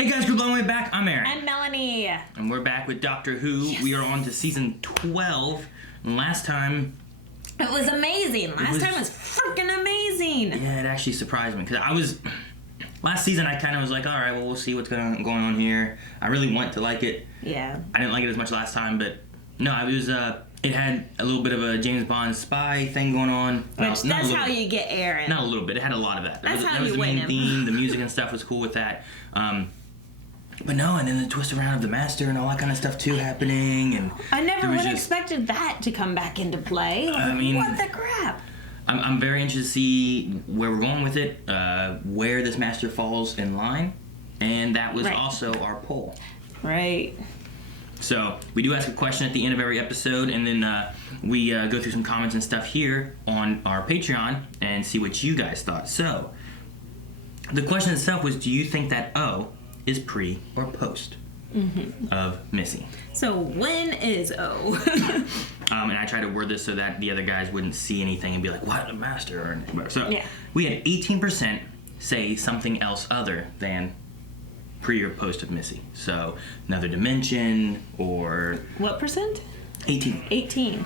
Hey guys, good long way back. I'm Aaron. And Melanie. And we're back with Doctor Who. Yes. We are on to season 12. And last time... It was amazing. Last time was freaking amazing. Yeah, it actually surprised me. Because last season I kind of was like, alright, well, we'll see what's going on here. I really want to like it. Yeah. I didn't like it as much last time, but... No, it was... It had a little bit of a James Bond spy thing going on. Which, that's how you get Aaron. Not a little bit. It had a lot of that. That's how that was you the win main him. theme. The music and stuff was cool with that. But no, and then the twist around of the Master and all that kind of stuff too happening. And I never there was would have just- expected that to come back into play. Like, I mean- what the crap? I'm very interested to see where we're going with it, where this Master falls in line, and that was Right. also our poll. Right. So we do ask a question at the end of every episode, and then we go through some comments and stuff here on our Patreon and see what you guys thought. So the question itself was, do you think that O is pre or post of Missy? So when is O? And I tried to word this so that the other guys wouldn't see anything and be like, what, the Master? Or whatever. So Yeah. we had 18% say something else other than pre or post of Missy. So another dimension or What percent? 18. 18.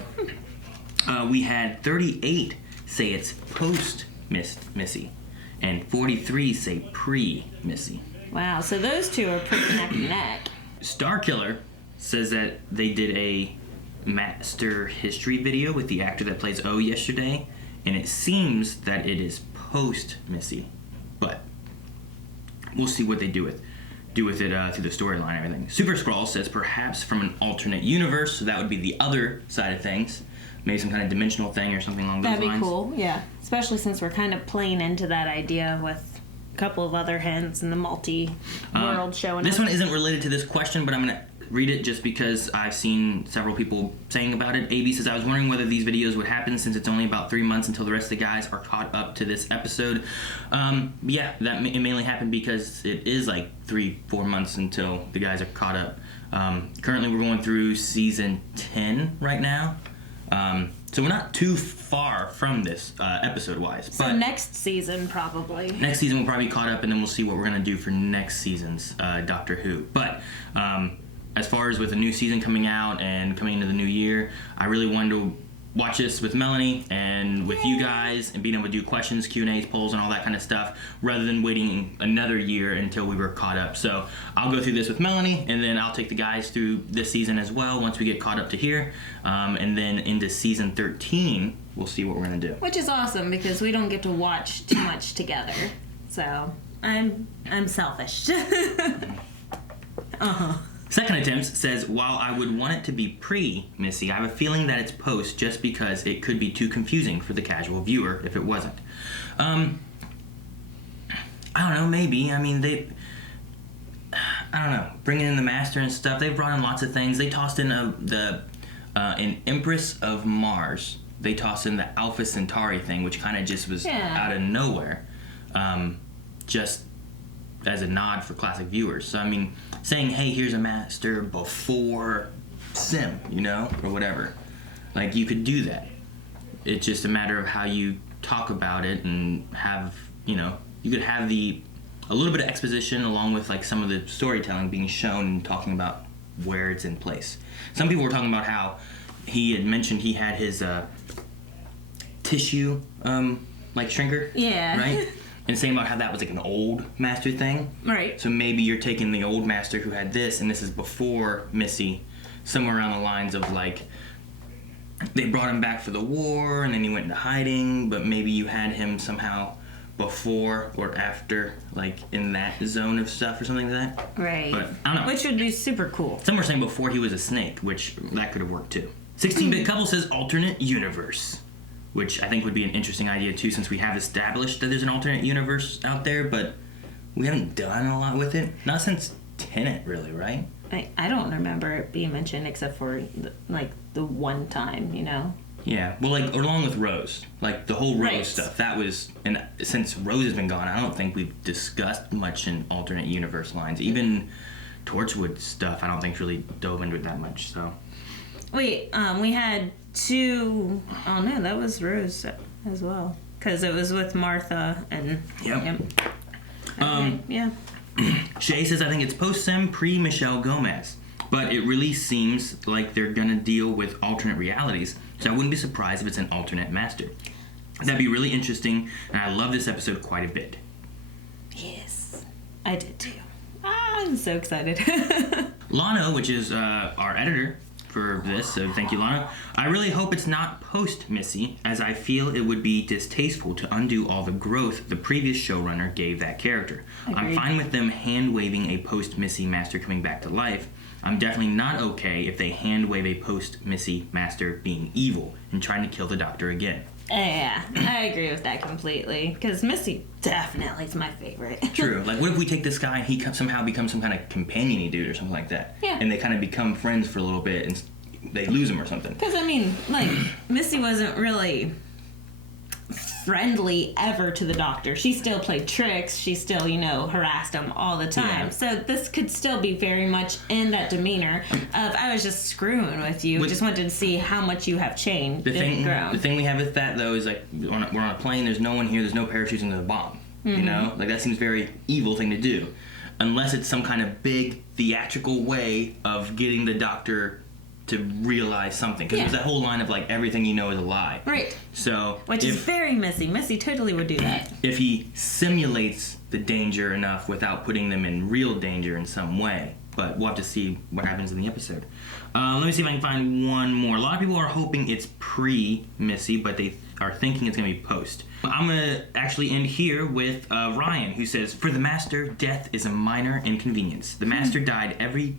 We had 38 say it's post Missy, and 43 say pre Missy. Wow. So those two are pretty neck and neck. Starkiller says that they did a Master history video with the actor that plays O yesterday, and it seems that it is post Missy, but we'll see what they do with it through the storyline and everything. Super Skrull says perhaps from an alternate universe, so that would be the other side of things, maybe some kind of dimensional thing or something along those That'd be lines. cool. Yeah. Especially since we're kind of playing into that idea with a couple of other hints and the multi-world showing This up. one isn't related to this question, but I'm going to read it just because I've seen several people saying about it. AB says, I was wondering whether these videos would happen since it's only about 3 months until the rest of the guys are caught up to this episode. Yeah, it mainly happened because it is like 3-4 months until the guys are caught up. Currently we're going through season 10 right now. So we're not too far from this episode-wise. So next season, probably. Next season we'll probably be caught up, and then we'll see what we're going to do for next season's Doctor Who. But as far as with a new season coming out and coming into the new year, I really wanted to watch this with Melanie and with you guys and being able to do questions, Q&As, polls, and all that kind of stuff rather than waiting another year until we were caught up. So I'll go through this with Melanie, and then I'll take the guys through this season as well once we get caught up to here. And then into season 13, we'll see what we're going to do. Which is awesome because we don't get to watch too much together. So I'm selfish. Second attempt says, while I would want it to be pre-Missy, I have a feeling that it's post just because it could be too confusing for the casual viewer if it wasn't. I don't know, maybe. I mean, I don't know, bringing in the Master and stuff, they've brought in lots of things. They tossed in an Empress of Mars. They tossed in the Alpha Centauri thing, which kind of just was out of nowhere. Just as a nod for classic viewers. So, I mean, saying, hey, here's a Master before Sim, or whatever. Like, you could do that. It's just a matter of how you talk about it and have, you could have a little bit of exposition along with, like, some of the storytelling being shown and talking about where it's in place. Some people were talking about how he had mentioned he had his tissue, like, shrinker. Yeah. Right? And saying about how that was like an old Master thing. Right. So maybe you're taking the old Master who had this, and this is before Missy, somewhere around the lines of like, they brought him back for the war, and then he went into hiding, but maybe you had him somehow before or after, like in that zone of stuff or something like that. Right. But I don't know. Which would be super cool. Some were saying before he was a snake, which that could have worked too. 16-bit couple says alternate universe, which I think would be an interesting idea too, since we have established that there's an alternate universe out there, but we haven't done a lot with it. Not since Tenet, really, right? I don't remember it being mentioned except for the one time, Yeah, well, like along with Rose, like the whole Rose Right. stuff. That was, and since Rose has been gone, I don't think we've discussed much in alternate universe lines. Even Torchwood stuff, I don't think really dove into it that much. So. Wait, we had two. Oh no, that was Rose as well, because it was with Martha and. Yep. Okay, yeah. Shay says, I think it's post-Sem, pre-Michelle Gomez. But it really seems like they're going to deal with alternate realities, so I wouldn't be surprised if it's an alternate master. That'd be really interesting, and I love this episode quite a bit. Yes, I did too. I'm so excited. Lano, which is our editor for this, so thank you, Lano. I really hope it's not post-Missy, as I feel it would be distasteful to undo all the growth the previous showrunner gave that character. Agreed. I'm fine with them hand-waving a post-Missy master coming back to life. I'm definitely not okay if they hand-wave a post-Missy master being evil and trying to kill the Doctor again. Yeah, I agree with that completely. Because Missy definitely is my favorite. True. Like, what if we take this guy and he somehow becomes some kind of companion-y dude or something like that? Yeah. And they kind of become friends for a little bit and they lose him or something. Because, I mean, like, Missy wasn't really friendly ever to the Doctor. She still played tricks. She still, harassed him all the time. Yeah. So this could still be very much in that demeanor of, I was just screwing with you. Just wanted to see how much you have changed and grown. The thing we have with that, though, is, like, we're on a plane, there's no one here, there's no parachutes into the bomb. You know? Like, that seems very evil thing to do. Unless it's some kind of big theatrical way of getting the Doctor to realize something. Because there's that whole line of, like, everything you know is a lie. Right. So, Which is very Missy. Missy totally would do that. if he simulates the danger enough without putting them in real danger in some way. But we'll have to see what happens in the episode. Let me see if I can find one more. A lot of people are hoping it's pre-Missy, but they are thinking it's going to be post. I'm going to actually end here with Ryan, who says, for the Master, death is a minor inconvenience. The Master died every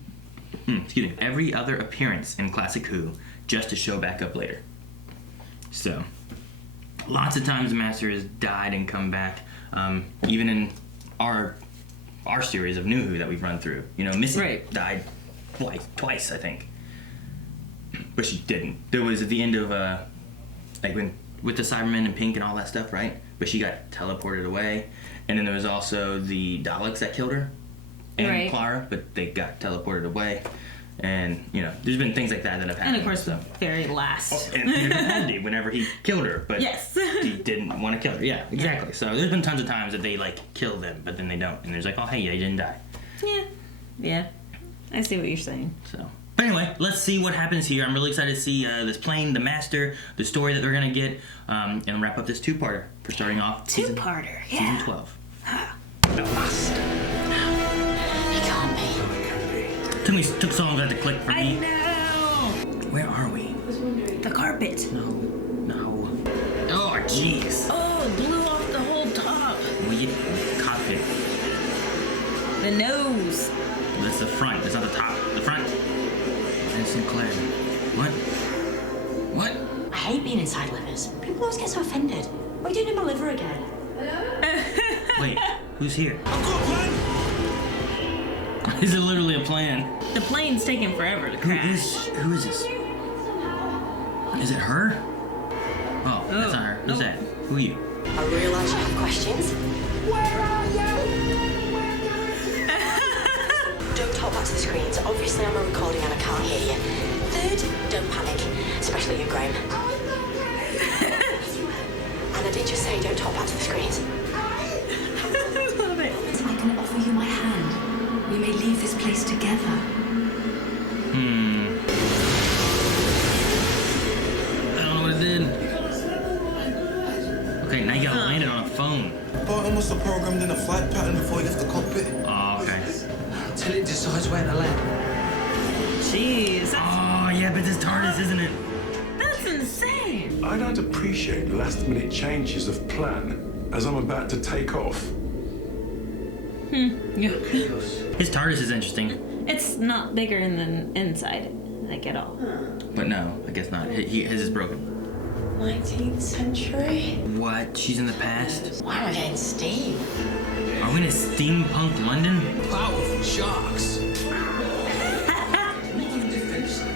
other appearance in Classic Who, just to show back up later. So, lots of times the Master has died and come back, even in our series of New Who that we've run through. Missy died twice, I think. But she didn't. There was at the end of, with the Cybermen and Pink and all that stuff, right? But she got teleported away. And then there was also the Daleks that killed her. And Clara, but they got teleported away. And, there's been things like that have happened. And of course, the very last. And Andy, whenever he killed her, but yes. he didn't want to kill her. Yeah, exactly. So there's been tons of times that they, kill them, but then they don't. And there's like, oh, hey, they didn't die. Yeah. I see what you're saying. So, but anyway, let's see what happens here. I'm really excited to see this plane, the Master, the story that they're going to get, and wrap up this two-parter for starting off Season 12. The Master. He can't be. Took so long to click for I me. know! Where are we? The carpet. No. Oh, jeez. Oh, it blew off the whole top. Cockpit. The nose. That's the front. That's not the top. The front. And Sinclair. What? I hate being inside livers. People always get so offended. Why are you doing in my liver again? Wait, who's here? I've got a plan! Is it literally a plan? The plane's taking forever to crash. Who is this? Is it her? Oh, that's not her. Who's that? Who are you? I realise you have questions. Where are you? Don't talk back to the screens. Obviously, I'm a recording and I can't hear you. Third, don't panic, especially you, Graham. And I did just say don't talk back to the screens. I love it. I can offer you my hand. We may leave this place together. I don't know what it did. Okay, now you gotta land it on a phone. Barton must have programmed in a flight pattern before he left the cockpit. Oh, okay. Till it decides where to land. Jeez, Oh, yeah, but this TARDIS, isn't it? that's insane. I don't appreciate last-minute changes of plan as I'm about to take off. Yeah. His TARDIS is interesting. It's not bigger in the inside, at all. But no, I guess not. His is broken. 19th century? What? She's in the past? Why am I getting steam? Are we in a steampunk London? Powerful sharks.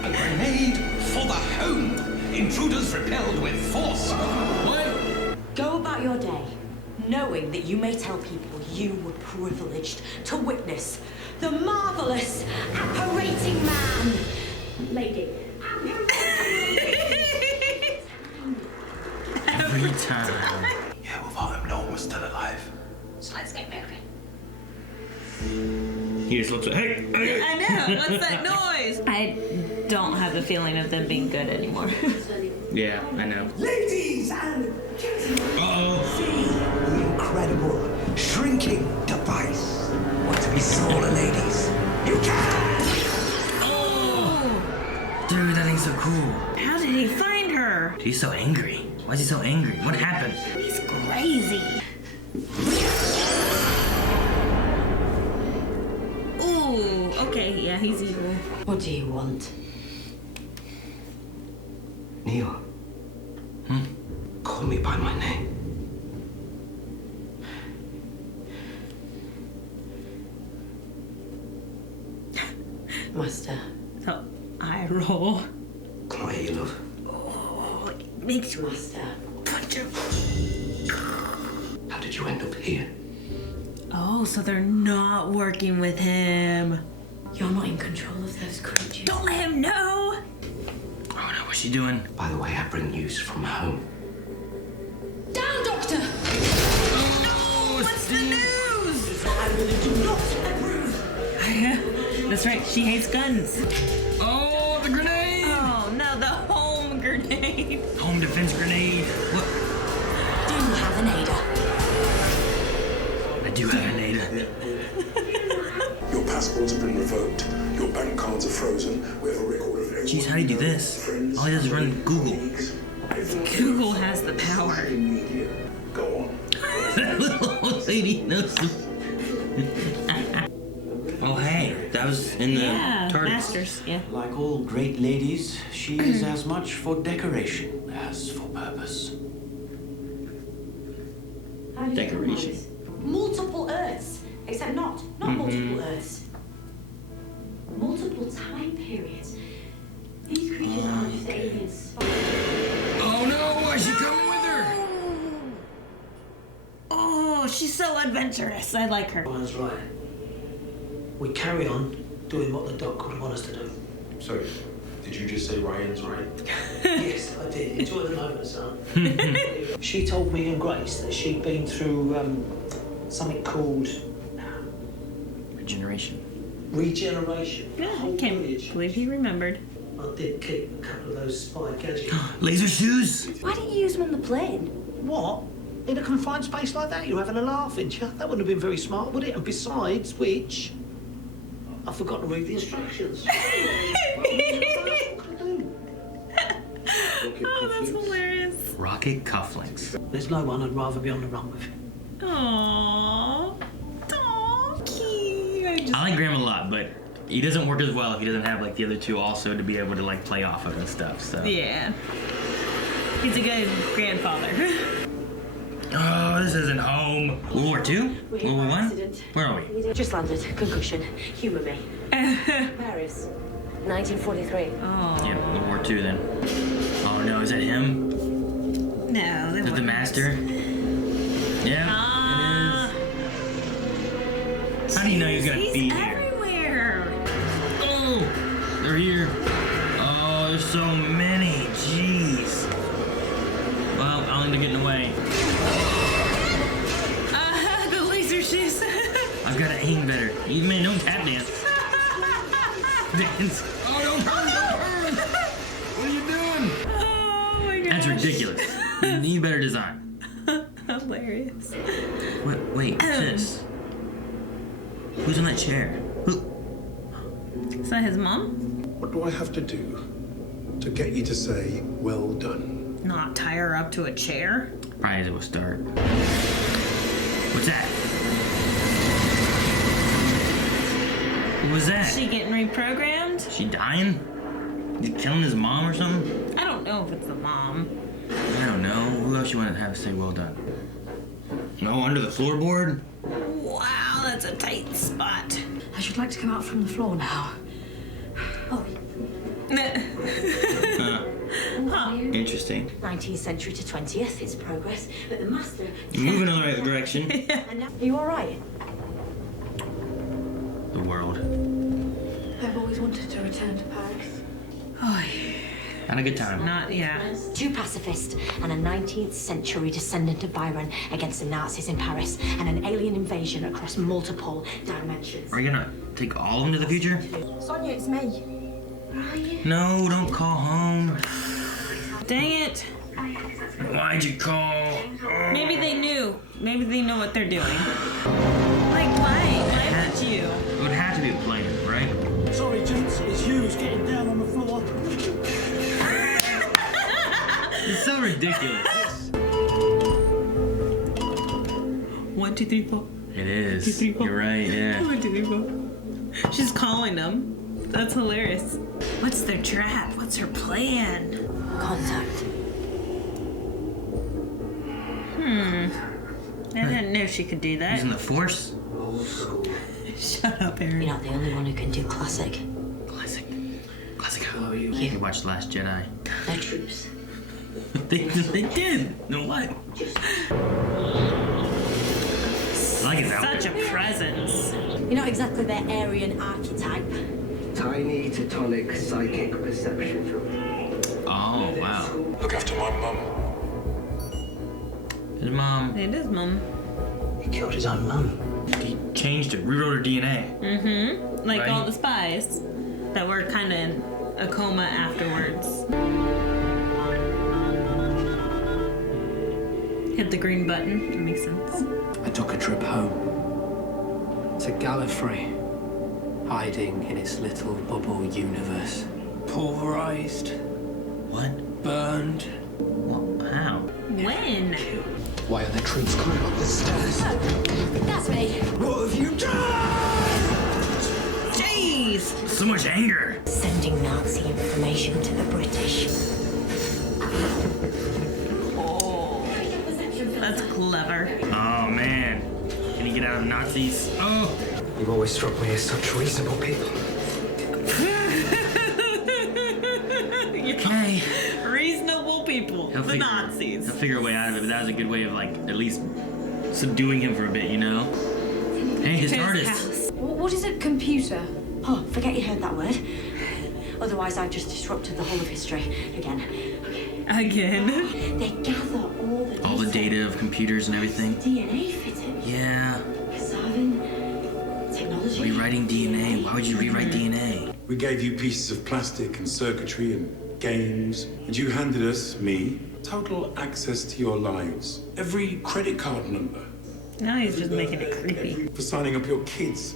A grenade for the home. Intruders repelled with force. What? Go about your day, knowing that you may tell people you were privileged to witness the marvelous apparating man. Lady. Every time. Yeah, without him, no one was still alive. So let's get moving. He just looks like, hey. I know. What's that noise? I don't have the feeling of them being good anymore. Yeah, I know. Ladies and gentlemen, Uh-oh. see the incredible shrinking device. Want to be smaller, ladies? You can! Dude, that thing's so cool. How did he find her? He's so angry. Why is he so angry? What happened? He's crazy. Ooh, okay, yeah, he's evil. What do you want? Neo. Call me by my name. Master. So, eye roll. Can I hear you, love? Oh, it makes you Master. punch him. How did you end up here? Oh, so they're not working with him. You're not in control of those creatures. Don't let him know. Oh no, what's she doing? By the way, I bring news from home. Down, Doctor! Oh, What's the news? I really do not approve. That's right, she hates guns. Oh, the grenade! Oh no, the home grenade. Home defense grenade. What? Do you have an Ada? I do have an Ada. Your passports have been revoked. Your bank cards are frozen. We have a record of everyone. Jeez, how do you do this? All he does is run Google. Google has the power. Go on. That little old lady knows. Oh hey, that was in the Yeah, TARDIS. Masters, yeah. Like all great ladies, she is as much for decoration as for purpose. How do you Decoration. realize? Multiple Earths. Except not multiple Earths. Multiple time periods. These creatures aren't just alien spies. Oh no, is she coming with her? Oh, she's so adventurous. I like her. Ryan's right. We carry on doing what the doc would want us to do. Sorry, did you just say Ryan's right? Yes, I did. Enjoy the moment, son. She told me and Grace that she'd been through something called Regeneration. regeneration. Yeah, Whole I can't village. believe he remembered. I did keep a couple of those spy gadgets. Laser shoes? Why didn't you use them on the plane? What? In a confined space like that, you're having a laugh, ain't you? That wouldn't have been very smart, would it? And besides which, I forgot to read the instructions. Oh, that's hilarious. Rocket cufflinks. There's no one I'd rather be on the run with. Aww. Donkey. I like Graham a lot, but he doesn't work as well if he doesn't have like the other two also to be able to like play off of and stuff. So Yeah. He's a good grandfather. oh, this isn't home. World War II? We're World here War by One? accident. Where are we? Just landed. Concussion. Humour me. Paris. 1943. Oh. Yeah, World War II then. Oh no, is that him? No. Is it the Master? Yeah. Ah. It is. How do you know he's gonna be here? Everywhere. Oh, they're here. Oh, there's so many. Jeez. Well, I'll end up getting away. The laser shoes. I've got to aim better. You man, don't tap dance. Dance. Oh, don't turn, don't turn. What are you doing? Oh my gosh. That's ridiculous. You need better design. Hilarious. Wait, what's this? Who's in that chair? Who? Is that his mom? What do I have to do to get you to say, well done? Not tie her up to a chair? Probably as it will start. What's that? What was that? Is she getting reprogrammed? She dying? He's killing his mom or something? I don't know if it's the mom. I don't know. Who else you want to have say well done? No, under the floorboard? Wow, that's a tight spot. I should like to come out from the floor now. Oh, Interesting. 19th century to 20th. It's progress. But the Master... You're moving in the right direction. And now, are you all right? The world. I've always wanted to return to Paris. Oh, Had a good time. not, yeah. Two pacifists and a 19th century descendant of Byron against the Nazis in Paris and an alien invasion across multiple dimensions. Are you gonna take all of them to the future? Sonia, it's me. Ryan. No, don't call home. Dang it. Why'd you call? Oh. Maybe they knew. Maybe they know what they're doing. Like, why would you? It would have to be a plan, right? Sorry, gents, it's Hughes getting down on the floor. It's so ridiculous. 1, 2, 3, 4. It is. 2, 3, 4. You're right, yeah. 1, 2, 3, 4. She's calling them. That's hilarious. What's their trap? What's her plan? Contact. I didn't know she could do that. Using the Force? Shut up, Aaron. You're not the only one who can do classic. Classic. Classic. How are you? You watched The Last Jedi. No troops. They did. No what? I like his outfit. Such a presence. You're not exactly their Aryan archetype. Tiny tectonic psychic perception. Oh, wow. Look after my mum. His mom, It is, Mum. He killed his own mum. he changed it, rewrote her DNA. Mm-hmm. Like Right. all the spies that were kind of in a coma afterwards. Hit the green button. That makes sense. I took a trip home to Gallifrey, hiding in its little bubble universe. Pulverized, What? burned. Well, how? When? Why are the troops coming up the stairs? That's me. What have you done? Jeez! So much anger. Sending Nazi information to the British. That's clever. Oh, man. Can he get out of Nazis? Oh. You've always struck me as such reasonable people. Okay. Reasonable people. The Nazis. He'll figure a way out of it, but that was a good way of, like, at least subduing him for a bit, you know? Hey, his artist. What is a computer? Oh, forget you heard that word. Otherwise, I've just disrupted the whole of history again. Again. They gather All the data of computers and everything. DNA fitted. Yeah. Preserving technology. Rewriting DNA. Why would you rewrite DNA? We gave you pieces of plastic and circuitry and games, and you handed us, me, total access to your lives. Every credit card number. Now he's just making it creepy. For signing up your kids,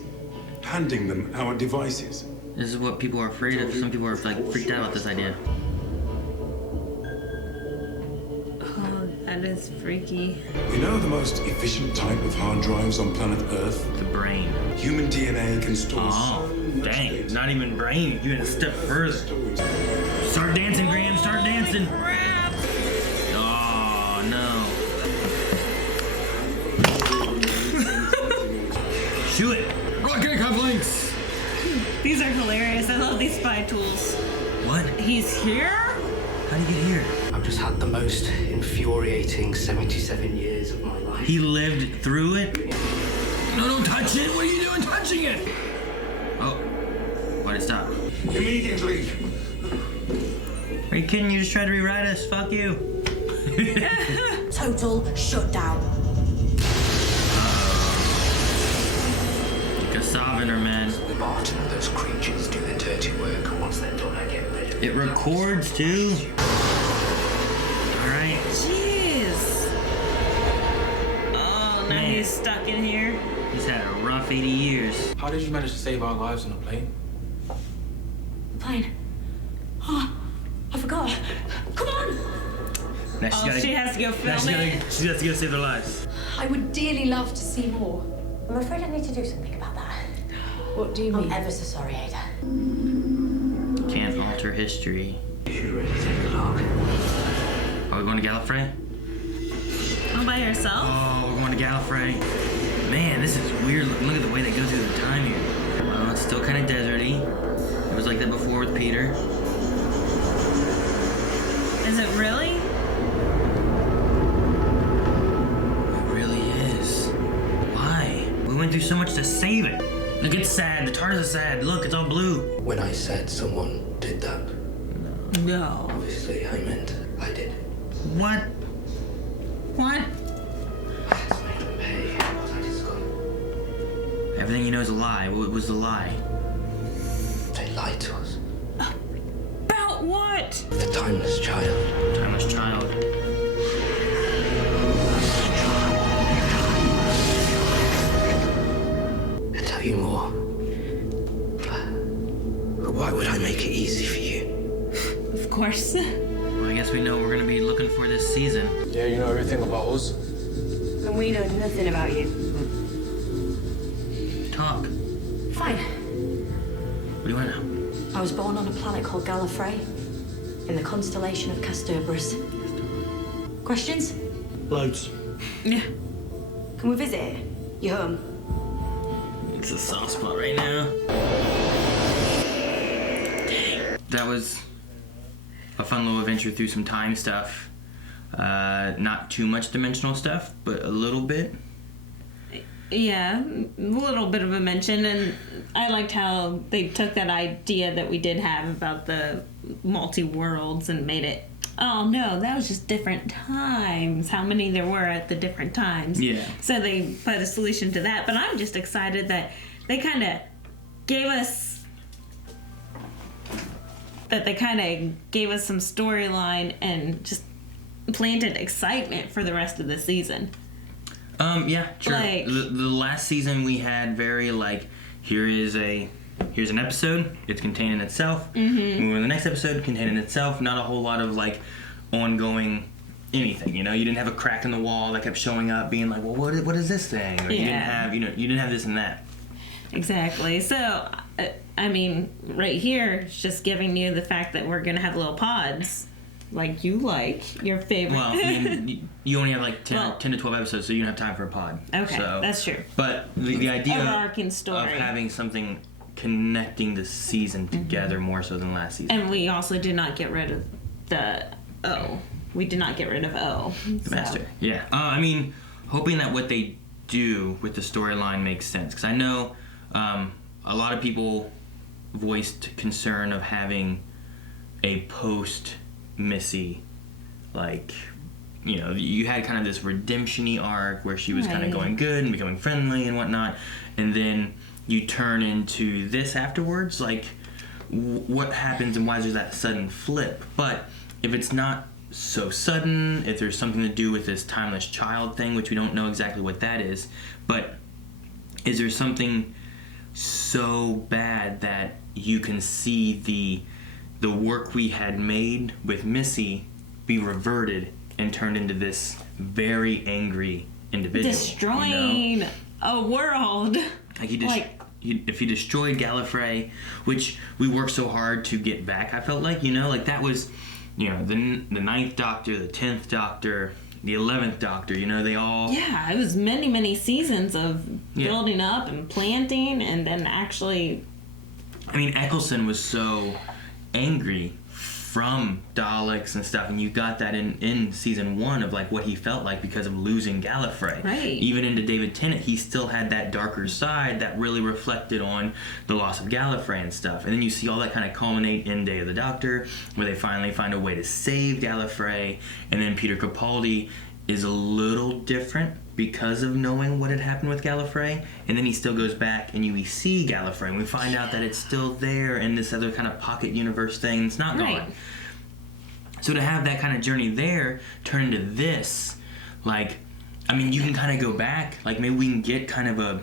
handing them our devices. This is what people are afraid of. Some people are, like, freaked out about this idea. Oh, that is freaky. You know the most efficient type of hard drives on planet Earth? The brain. Human DNA can store Oh, so much dang. data. Not even brain. You went a step further. Start dancing, Graham. Start dancing. Oh, no. Shoot it. Rocket cufflinks. These are hilarious. I love these spy tools. What? He's here? How did he get here? I've just had the most infuriating 77 years of my life. He lived through it? No, don't touch it. What are you doing touching it? Oh. Why'd it stop? Immediately. Are you kidding? You just tried to rewrite us. Fuck you. Total shutdown. Kasavin, man. Martin and those creatures do the dirty work, and once they're done, I get rid of it. It records too. Alright. Jeez. Oh, now Man. he's stuck in here. He's had a rough 80 years. How did you manage to save our lives on a plane? Plane. Oh, I forgot. Come on. Now she's Oh, gotta, she has to go now film she's it. she has to go save their lives. I would dearly love to see more. I'm afraid I need to do something about that. What do you I'm mean? ever so sorry, Ada. Can't alter history. You should really take a look. Are we going to Gallifrey? All by herself? Oh, we're going to Gallifrey. Man, this is weird. Look at the way they go through the time here. Well, it's still kind of deserty. It was like that before with Peter. Is it really? It really is. Why? We went through so much to save it. Look, it's sad. The TARDIS is sad. Look, it's all blue. When I said someone did that, No. obviously I meant I did. What? What? I had to make them pay what I discovered. Everything you know is a lie. What was the lie? They lied to us. About what? The Timeless Child. Timeless Child. I'll tell you more. But why would I make it easy for you? Of course. Well, I guess we know we're gonna be looking for this season. Yeah, you know everything about us. And we know nothing about you. Talk. Fine. What do you want to know? I was born on a planet called Gallifrey, in the constellation of Kasterborous. Questions? Loads. Yeah. Can we visit it? Your home? It's a soft spot right now. That was a fun little adventure through some time stuff. Not too much dimensional stuff, but a little bit. Yeah, a little bit of a mention, and I liked how they took that idea that we did have about the multi-worlds and made it, oh no, that was just different times, how many there were at the different times. Yeah. So they put a solution to that, but I'm just excited that they kind of gave us some storyline and just planted excitement for the rest of the season. Yeah, sure. Like- the last season we had very like, here's an episode, it's contained in itself. Mm-hmm. Move on to the next episode, contained in itself. Not a whole lot of like ongoing anything. You know, you didn't have a crack in the wall that kept showing up, being like, well, what is this thing? Or you didn't have this and that. Exactly. So, I mean, right here, it's just giving you the fact that we're going to have little pods. Like you like your favorite. Well, I mean, you only have like 10 to 12 episodes, so you don't have time for a pod. Okay, so, that's true. But the idea Overarching story. of having something connecting the season together more so than last season. And we also did not get rid of the O. We did not get rid of O. The Master. Yeah. I mean, hoping that what they do with the storyline makes sense. Because I know a lot of people voiced concern of having a post Missy, like, you know, you had kind of this redemption-y arc where she was kind of going good and becoming friendly and whatnot, and then you turn into this afterwards. Like, what happens and why is there that sudden flip? But if it's not so sudden, if there's something to do with this timeless child thing, which we don't know exactly what that is, but is there something so bad that you can see the work we had made with Missy be reverted and turned into this very angry individual, destroying a world. If he destroyed Gallifrey, which we worked so hard to get back, I felt like, like that was, the 9th Doctor, the 10th Doctor, the 11th Doctor, they all... Yeah, it was many, many seasons of building up and planting, and then actually... I mean, Eccleston was so angry from Daleks and stuff, and you got that in season 1 of like what he felt like because of losing Gallifrey. Right. Even into David Tennant, he still had that darker side that really reflected on the loss of Gallifrey and stuff. And then you see all that kind of culminate in Day of the Doctor, where they finally find a way to save Gallifrey, and then Peter Capaldi is a little different because of knowing what had happened with Gallifrey, and then he still goes back and we see Gallifrey and we find out that it's still there in this other kind of pocket universe thing. It's not gone. So to have that kind of journey there turn into this, like, I mean, you can kind of go back, like maybe we can get kind of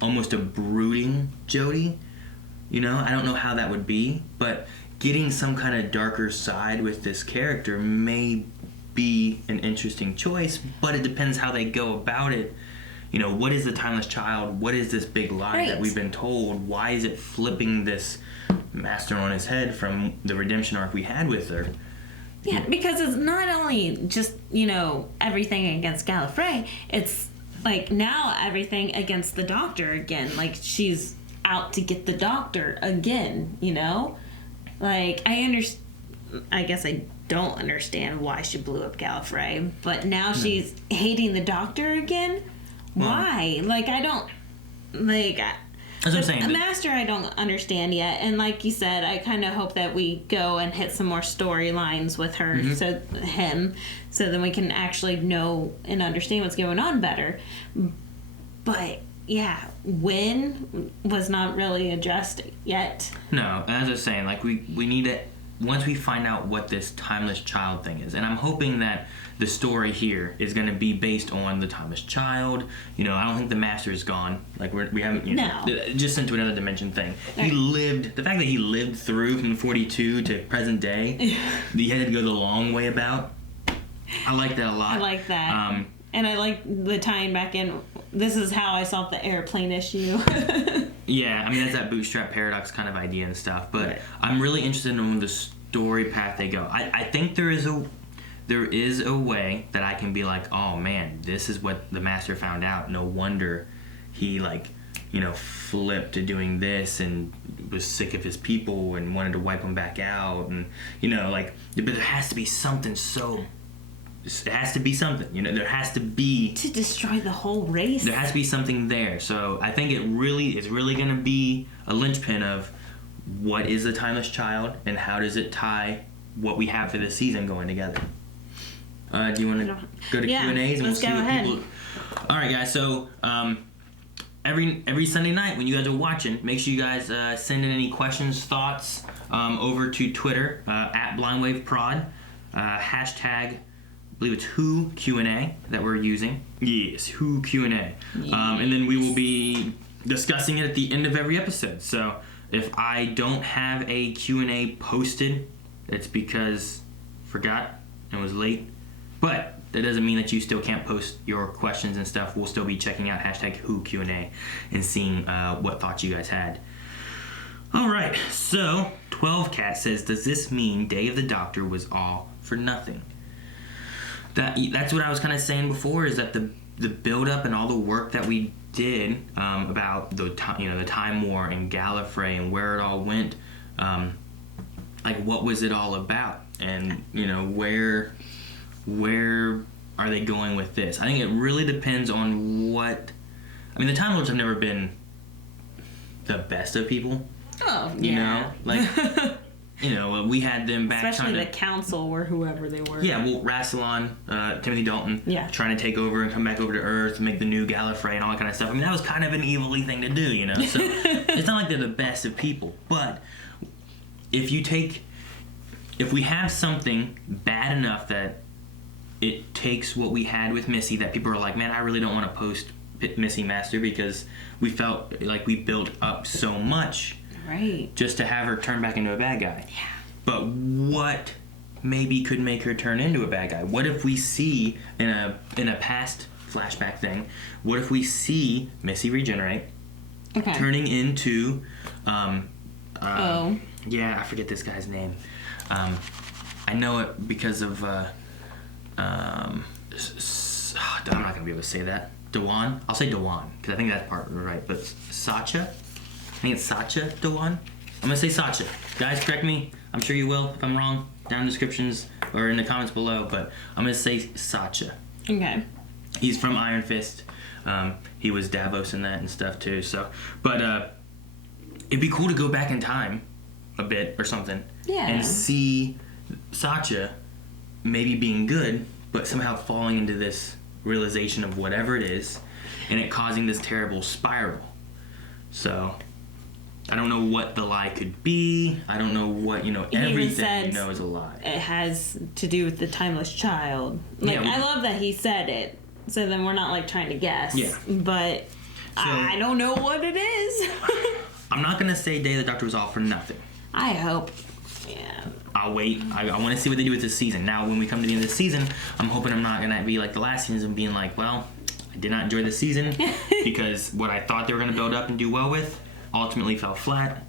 almost a brooding Jodie, I don't know how that would be, but getting some kind of darker side with this character may be an interesting choice, but it depends how they go about it. What is the timeless child? What is this big lie that we've been told? Why is it flipping this master on his head from the redemption arc we had with her? Yeah, because it's not only just, everything against Gallifrey, it's like now everything against the Doctor again. Like she's out to get the Doctor again, Like I guess I don't understand why she blew up Gallifrey, but now she's hating the Doctor again. Why? Like I don't like. That's what I'm saying. The Master I don't understand yet, and like you said, I kind of hope that we go and hit some more storylines with her, so then we can actually know and understand what's going on better. But when was not really addressed yet. No, as I was saying, like we need to, once we find out what this timeless child thing is, and I'm hoping that the story here is going to be based on the timeless child. You know, I don't think the master is gone. Like we haven't, you know, just into another dimension thing. He lived, the fact that he lived through from 42 to present day, he had to go the long way about. I like that a lot. I like that. And I like the tying back in, this is how I solved the airplane issue. Yeah, I mean, that's that bootstrap paradox kind of idea and stuff. But I'm really interested in the story path they go. I think there is a way that I can be like, oh man, this is what the master found out. No wonder he, like, you know, flipped to doing this and was sick of his people and wanted to wipe them back out. And, you know, like, but there has to be something it has to be something, you know, there has to be... To destroy the whole race. There has to be something there. So I think it's really going to be a linchpin of what is the timeless child and how does it tie what we have for this season going together. Do you want to go to Q&As? And let's go ahead. All right, guys. So every Sunday night when you guys are watching, make sure you guys send in any questions, thoughts over to Twitter at BlindWaveProd, hashtag... I believe it's Who Q&A that we're using. Yes, Who Q&A. And then we will be discussing it at the end of every episode. So if I don't have a Q&A posted, it's because I forgot and was late. But that doesn't mean that you still can't post your questions and stuff. We'll still be checking out hashtag Who Q&A and seeing what thoughts you guys had. All right, so 12 Cat says, does this mean Day of the Doctor was all for nothing? That's what I was kind of saying before, is that the build up and all the work that we did about the Time War and Gallifrey and where it all went, like what was it all about, and you know where are they going with this? I think it really depends on what. I mean, the Time Lords have never been the best of people. Oh, you know, like. You know, we had them back especially the council or whoever they were. Yeah, well, Rassilon, Timothy Dalton, trying to take over and come back over to Earth, make the new Gallifrey and all that kind of stuff. I mean, that was kind of an evil-y thing to do, you know? So it's not like they're the best of people. But if we have something bad enough that it takes what we had with Missy, that people are like, man, I really don't want to post Missy Master because we felt like we built up so much. Right. Just to have her turn back into a bad guy. Yeah. But what maybe could make her turn into a bad guy? What if we see in a past flashback thing? What if we see Missy regenerate, turning into yeah, I forget this guy's name. I know it because of I'm not gonna be able to say that. Dewan. I'll say Dewan because I think that's part right. But Sacha. I think it's Sacha Dewan. I'm going to say Sacha. Guys, correct me. I'm sure you will if I'm wrong. Down in the descriptions or in the comments below. But I'm going to say Sacha. Okay. He's from Iron Fist. He was Davos in that and stuff too. So, but it'd be cool to go back in time a bit or something. Yeah. And see Sacha maybe being good, but somehow falling into this realization of whatever it is and it causing this terrible spiral. So... I don't know what the lie could be. I don't know what, you know, everything you know is a lie. It has to do with the timeless child. Like, I love that he said it, so then we're not, like, trying to guess. Yeah. But so, I don't know what it is. I'm not going to say Day of the Doctor was all for nothing. I hope. Yeah. I'll wait. I want to see what they do with this season. Now, when we come to the end of the season, I'm hoping I'm not going to be like the last season being like, well, I did not enjoy the season because what I thought they were going to build up and do well with ultimately fell flat,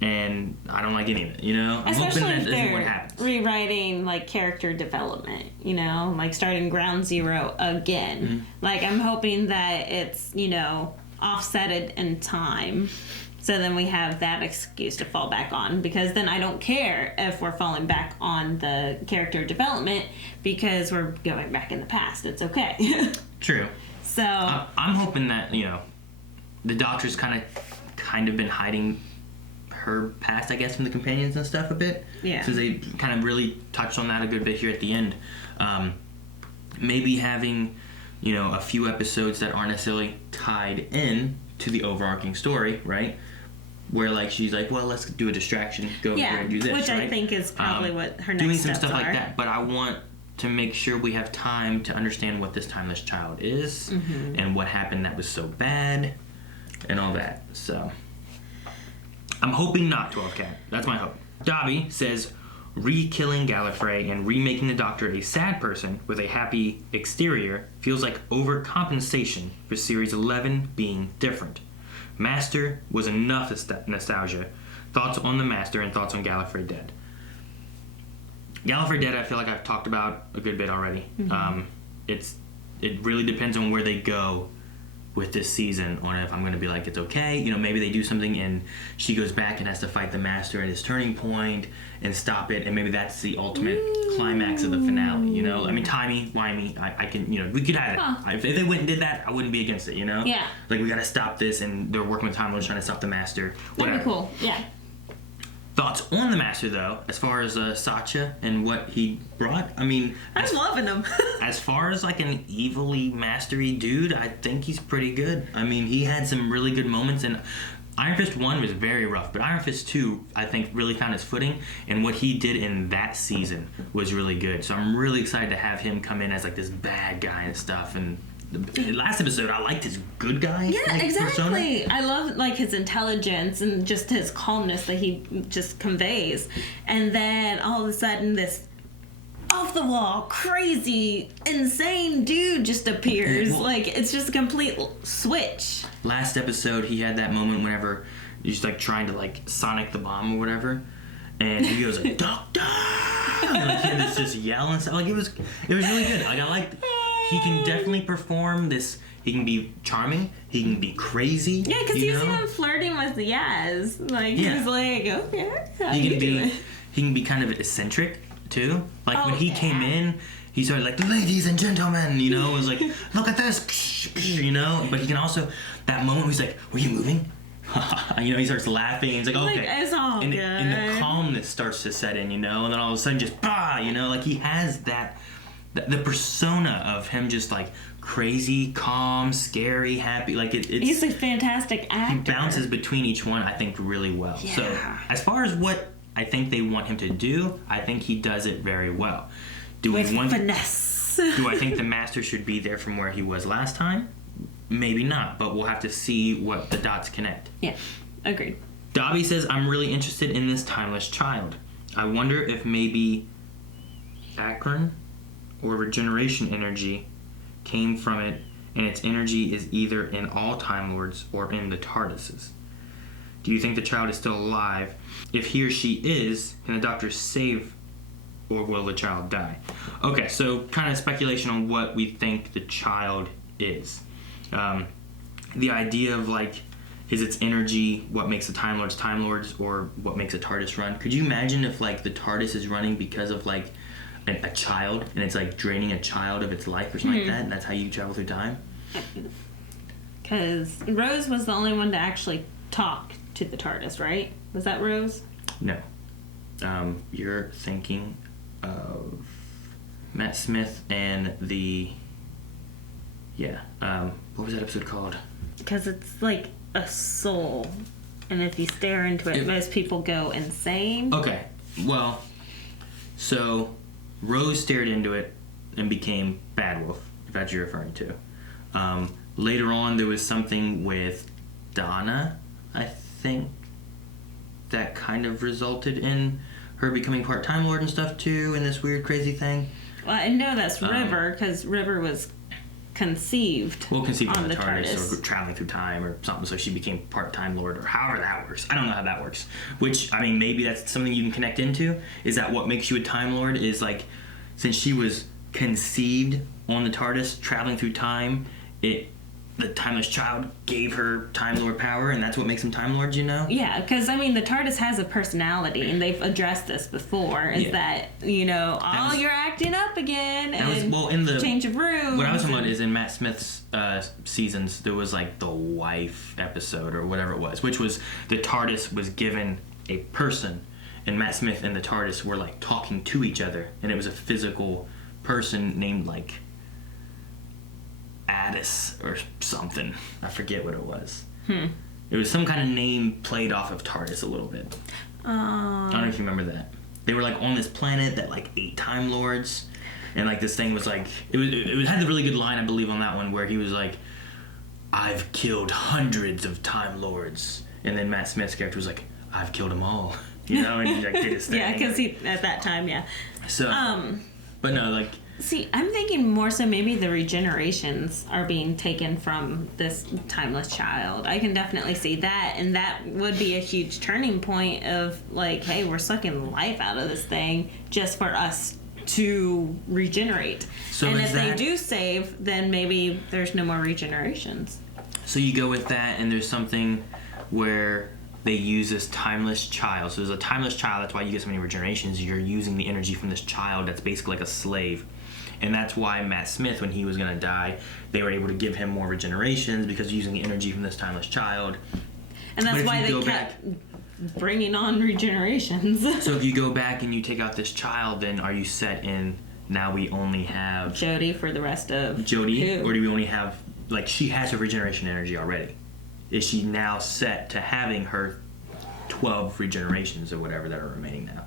and I don't like any of it, you know? I'm Especially hoping if that isn't what happens. Rewriting, like, character development, you know? Like, starting ground zero again. Mm-hmm. Like, I'm hoping that it's, you know, offsetted in time, so then we have that excuse to fall back on, because then I don't care if we're falling back on the character development, because we're going back in the past. It's okay. True. So... I'm hoping that, you know, the Doctor's kind of been hiding her past, I guess, from the companions and stuff a bit. Yeah. Since they kind of really touched on that a good bit here at the end. Maybe having a few episodes that aren't necessarily tied in to the overarching story, right? Where like she's like, well, let's do a distraction, go over here and do this, which right? I think is probably what her next doing some steps stuff are. like that. But I want to make sure we have time to understand what this timeless child is and what happened that was so bad and all that. So I'm hoping not 12 Cat. That's my hope. Dobby says re-killing Gallifrey and remaking the Doctor a sad person with a happy exterior feels like overcompensation for Series 11 being different. Master was enough nostalgia. Thoughts on the Master and thoughts on Gallifrey Dead. Gallifrey Dead, I feel like I've talked about a good bit already. It really depends on where they go with this season, on if I'm going to be like, it's okay. Maybe they do something and she goes back and has to fight the Master at his turning point and stop it, and maybe that's the ultimate climax of the finale. I mean, timey-wimey, I can, we could have it. If they went and did that, I wouldn't be against it, Yeah. Like, we got to stop this, and they're working with Time Lords trying to stop the Master. Whatever. That'd be cool, yeah. Thoughts on the Master, though, as far as Sacha and what he brought? I mean, I'm loving him. as far as like an evilly mastery dude, I think he's pretty good. I mean, he had some really good moments, and Iron Fist 1 was very rough, but Iron Fist 2, I think, really found his footing, and what he did in that season was really good. So I'm really excited to have him come in as like this bad guy and stuff. And the last episode, I liked his good guy. Yeah, exactly. Persona. I love like his intelligence and just his calmness that he just conveys. And then all of a sudden, this off the wall, crazy, insane dude just appears. Well, like it's just a complete switch. Last episode, he had that moment whenever he's like trying to like sonic the bomb or whatever, and he goes like, "Doctor!" And like, he had this just yell and stuff. Like it was really good. Like I liked. He can definitely perform this. He can be charming. He can be crazy. Yeah, because you see him flirting with Yaz. Like he's like, okay, how He you can be. doing? He can be kind of eccentric too. Like when he came in, he started like, "Ladies and gentlemen," it was like, "Look at this," But he can also that moment where he's like, "Were you moving?" He starts laughing. And he's like, "Okay," Like, it's all and, good. and the calmness starts to set in, and then all of a sudden just like he has that. The persona of him just like crazy, calm, scary, happy, like it's He's a fantastic actor. he bounces between each one, I think, really well. Yeah. So as far as what I think they want him to do, I think he does it very well. With finesse. Do I think the Master should be there from where he was last time? Maybe not, but we'll have to see what the dots connect. Yeah, agreed. Dobby says, "I'm really interested in this timeless child. I wonder if maybe Akron or regeneration energy came from it, and its energy is either in all Time Lords or in the TARDISes. Do you think the child is still alive? If he or she is, can the Doctor save, or will the child die?" Okay, so kind of speculation on what we think the child is. The idea of like, is its energy what makes the Time Lords, or what makes a TARDIS run? Could you imagine if like the TARDIS is running because of like a child, and it's like draining a child of its life or something like that, and that's how you travel through time? Because Rose was the only one to actually talk to the TARDIS, right? Was that Rose? No. You're thinking of Matt Smith and the... Yeah. What was that episode called? Because it's like a soul, and if you stare into it, most people go insane. Okay. Well, so Rose stared into it and became Bad Wolf, if that's what you're referring to. Later on, there was something with Donna, I think, that kind of resulted in her becoming part Time Lord and stuff too, and this weird crazy thing. Well, I know that's River, because River was conceived on the the TARDIS, TARDIS. or traveling through time or something, so she became part Time Lord, or however that works. I don't know how that works. Which, I mean, maybe that's something you can connect into. Is that what makes you a Time Lord? Is like, since she was conceived on the TARDIS, traveling through time, the timeless child gave her Time Lord power, and that's what makes them Time Lords, Yeah, because, I mean, the TARDIS has a personality, and they've addressed this before, is that, you're acting up again, and in the change of rooms. What I was talking about is in Matt Smith's seasons, there was like the wife episode, or whatever it was, which was the TARDIS was given a person, and Matt Smith and the TARDIS were like talking to each other, and it was a physical person named like... Addis or something. I forget what it was. It was some kind of name played off of TARDIS a little bit. I don't know if you remember that. They were like on this planet that like ate Time Lords, and like this thing was like it had the really good line, I believe, on that one where he was like, "I've killed hundreds of Time Lords," and then Matt Smith's character was like, "I've killed them all," you know, and he like did his thing. Yeah, because he at that time, yeah. So, but no, like. See, I'm thinking more so maybe the regenerations are being taken from this timeless child. I can definitely see that, and that would be a huge turning point of like, hey, we're sucking life out of this thing just for us to regenerate. So and is if they that- do save, then maybe there's no more regenerations. So you go with that, and there's something where they use this timeless child. So there's a timeless child, that's why you get so many regenerations. You're using the energy from this child that's basically like a slave. And that's why Matt Smith, when he was going to die, they were able to give him more regenerations because using the energy from this timeless child. And that's But if why you they go kept bringing on regenerations. So if you go back and you take out this child, then are you set in, now we only have Jodie for the rest of Jodie? who? Or do we only have, like, she has her regeneration energy already? Is she now set to having her 12 regenerations or whatever that are remaining now?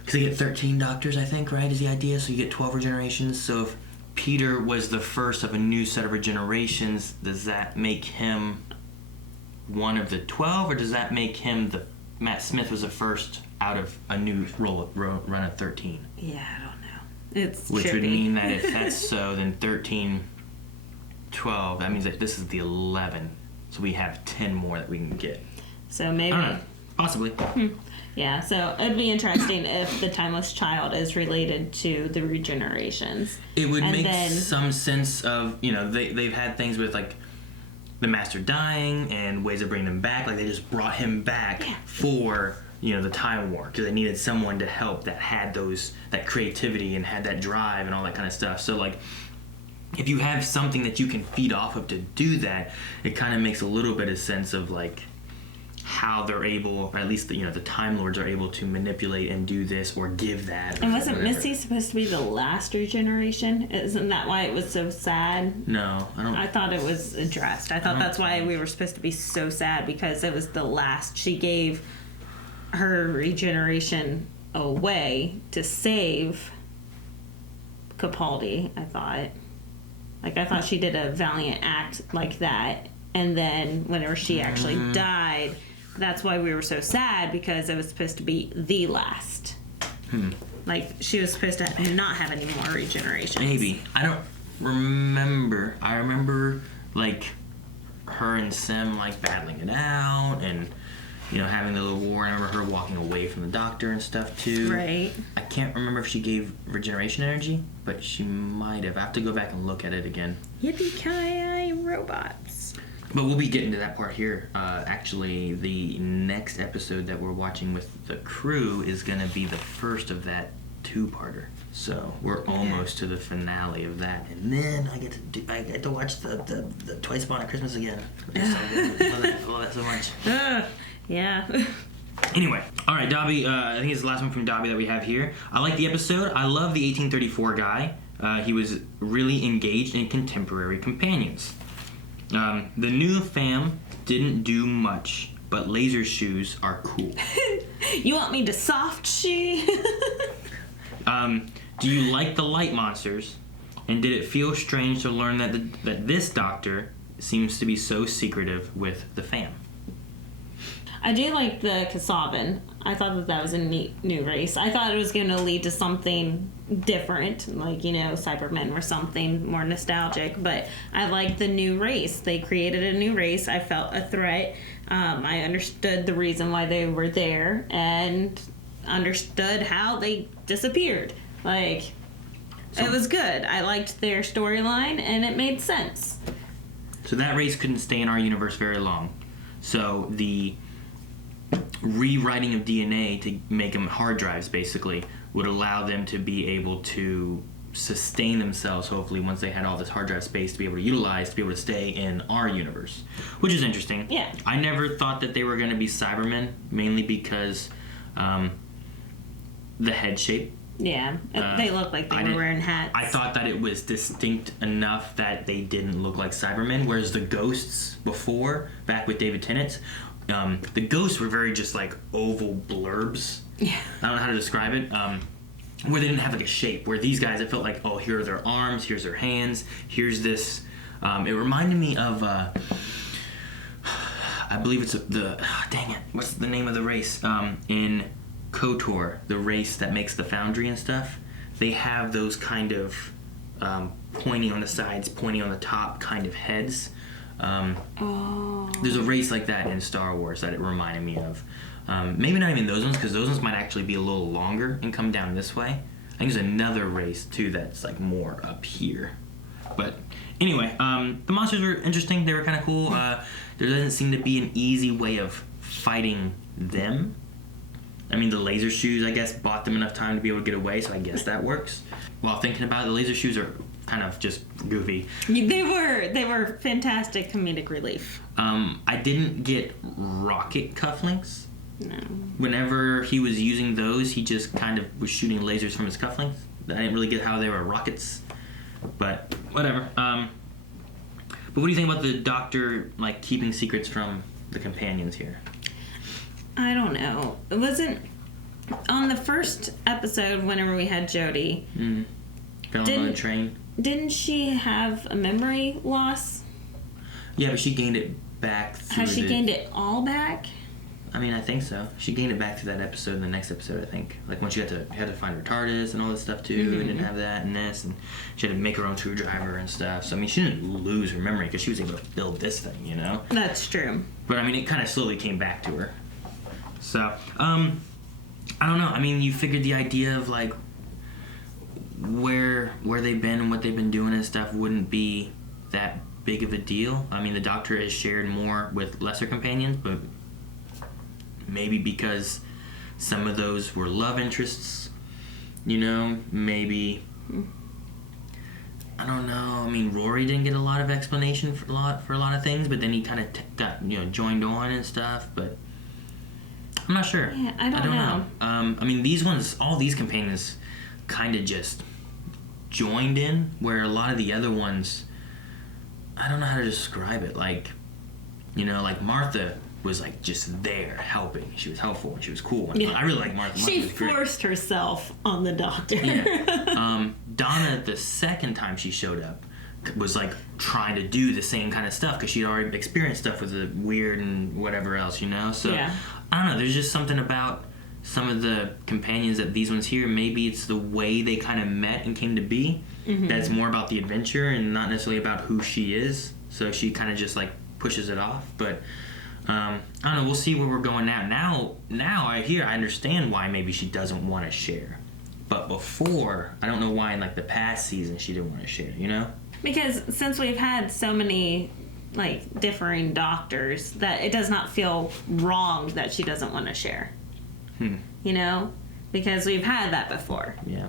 Because they get 13 doctors, I think, right, is the idea? So you get 12 regenerations. So if Peter was the first of a new set of regenerations, does that make him one of the 12? Or does that make him Matt Smith was the first out of a new run of 13? Yeah, I don't know. It's Which would trippy. mean that if that's so, then 13, 12, that means that this is the 11. So we have 10 more that we can get. So maybe. I don't know. Possibly. Yeah, so it'd be interesting if the timeless child is related to the regenerations. It would And make then- some sense of, you know, they've had things with like the Master dying and ways of bringing him back. Like they just brought him back for, you know, the Time War because they needed someone to help that had that creativity and had that drive and all that kind of stuff. So like, if you have something that you can feed off of to do that, it kind of makes a little bit of sense of like how they're able, or at least the Time Lords are able to manipulate and do this or give that. And wasn't whatever. Misty supposed to be the last regeneration? Isn't that why it was so sad? No, I don't. I thought it was addressed. I thought that's why we were supposed to be so sad because it was the last. She gave her regeneration away to save Capaldi, I thought. Like, I thought she did a valiant act like that. And then whenever she actually died, that's why we were so sad because it was supposed to be the last. Like, she was supposed to not have any more regenerations. Maybe. I don't remember. I remember, like, her and Sim, like, battling it out and, you know, having the little war. I remember her walking away from the doctor and stuff, too. Right. I can't remember if she gave regeneration energy, but she might have. I have to go back and look at it again. Yippee-ki-yay, robots. But we'll be getting to that part here. Actually, the next episode that we're watching with the crew is going to be the first of that two-parter. So we're almost to the finale of that, and then I get to watch the Twice Upon a Christmas again. It's so good. I love that so much. Yeah. Anyway, all right, Dobby. I think it's the last one from Dobby that we have here. I like the episode. I love the 1834 guy. He was really engaged in contemporary companions. The new fam didn't do much, but laser shoes are cool. You want me to soft shoe? Do you like the light monsters? And did it feel strange to learn that this doctor seems to be so secretive with the fam? I do like the Kasavan. I thought that was a neat new race. I thought it was going to lead to something different, like, you know, Cybermen or something more nostalgic, but I like the new race. They created a new race. I felt a threat. I understood the reason why they were there and understood how they disappeared. Like, it was good. I liked their storyline and it made sense. So that race couldn't stay in our universe very long. So the rewriting of DNA to make them hard drives, basically, would allow them to be able to sustain themselves, hopefully, once they had all this hard drive space to be able to utilize, to be able to stay in our universe, which is interesting. Yeah. I never thought that they were going to be Cybermen, mainly because the head shape Yeah, they look like they were wearing hats. I thought that it was distinct enough that they didn't look like Cybermen, whereas the ghosts before, back with David Tennant, the ghosts were very just like oval blurbs. Yeah. I don't know how to describe it. Where they didn't have like a shape. Where these guys, it felt like, oh, here are their arms, here's their hands, here's this. It reminded me of, I believe it's dang it, what's the name of the race? In KOTOR, the race that makes the foundry and stuff, they have those kind of pointy on the sides, pointy on the top kind of heads. There's a race like that in Star Wars that it reminded me of. Maybe not even those ones, because those ones might actually be a little longer and come down this way. I think there's another race too that's like more up here. But anyway, the monsters were interesting. They were kind of cool. There doesn't seem to be an easy way of fighting them. I mean, the laser shoes, I guess, bought them enough time to be able to get away, so I guess that works. While thinking about it, the laser shoes are kind of just goofy. They were fantastic comedic relief. I didn't get rocket cufflinks. No. Whenever he was using those, he just kind of was shooting lasers from his cufflinks. I didn't really get how they were rockets, but whatever. But what do you think about the Doctor, like, keeping secrets from the companions here? I don't know. It wasn't on the first episode whenever we had Jodie. Fell on the train. Didn't she have a memory loss? Yeah, but she gained it back. Has she gained it all back? I mean, I think so. She gained it back to that episode, the next episode, I think. Like when she had to find her TARDIS and all this stuff too, and didn't have that and this, and she had to make her own screwdriver and stuff. So I mean, she didn't lose her memory because she was able to build this thing, you know. That's true. But I mean, it kind of slowly came back to her. So I don't know. I mean, you figured the idea of like where they've been and what they've been doing and stuff wouldn't be that big of a deal. I mean, the Doctor has shared more with lesser companions, but maybe because some of those were love interests, you know, maybe, I don't know. I mean, Rory didn't get a lot of explanation for a lot of things, but then he kind of got, you know, joined on and stuff, but I'm not sure. Yeah, I don't know. I mean, these ones, all these companions kind of just joined in, where a lot of the other ones, I don't know how to describe it. Like, you know, like Martha was like just there helping. She was helpful and she was cool. And I really like Martha. She forced herself on the Doctor. Yeah. Donna, the second time she showed up, was like trying to do the same kind of stuff because she'd already experienced stuff with the weird and whatever else, you know. So yeah. I don't know. There's just something about some of the companions that these ones here. Maybe it's the way they kind of met and came to be. That's more about the adventure and not necessarily about who she is. So she kind of just like pushes it off, but. I don't know, we'll see where we're going now. Now I understand why maybe she doesn't want to share. But before, I don't know why in like the past season she didn't want to share, you know? Because since we've had so many like differing doctors, that it does not feel wrong that she doesn't want to share. You know? Because we've had that before. Yeah.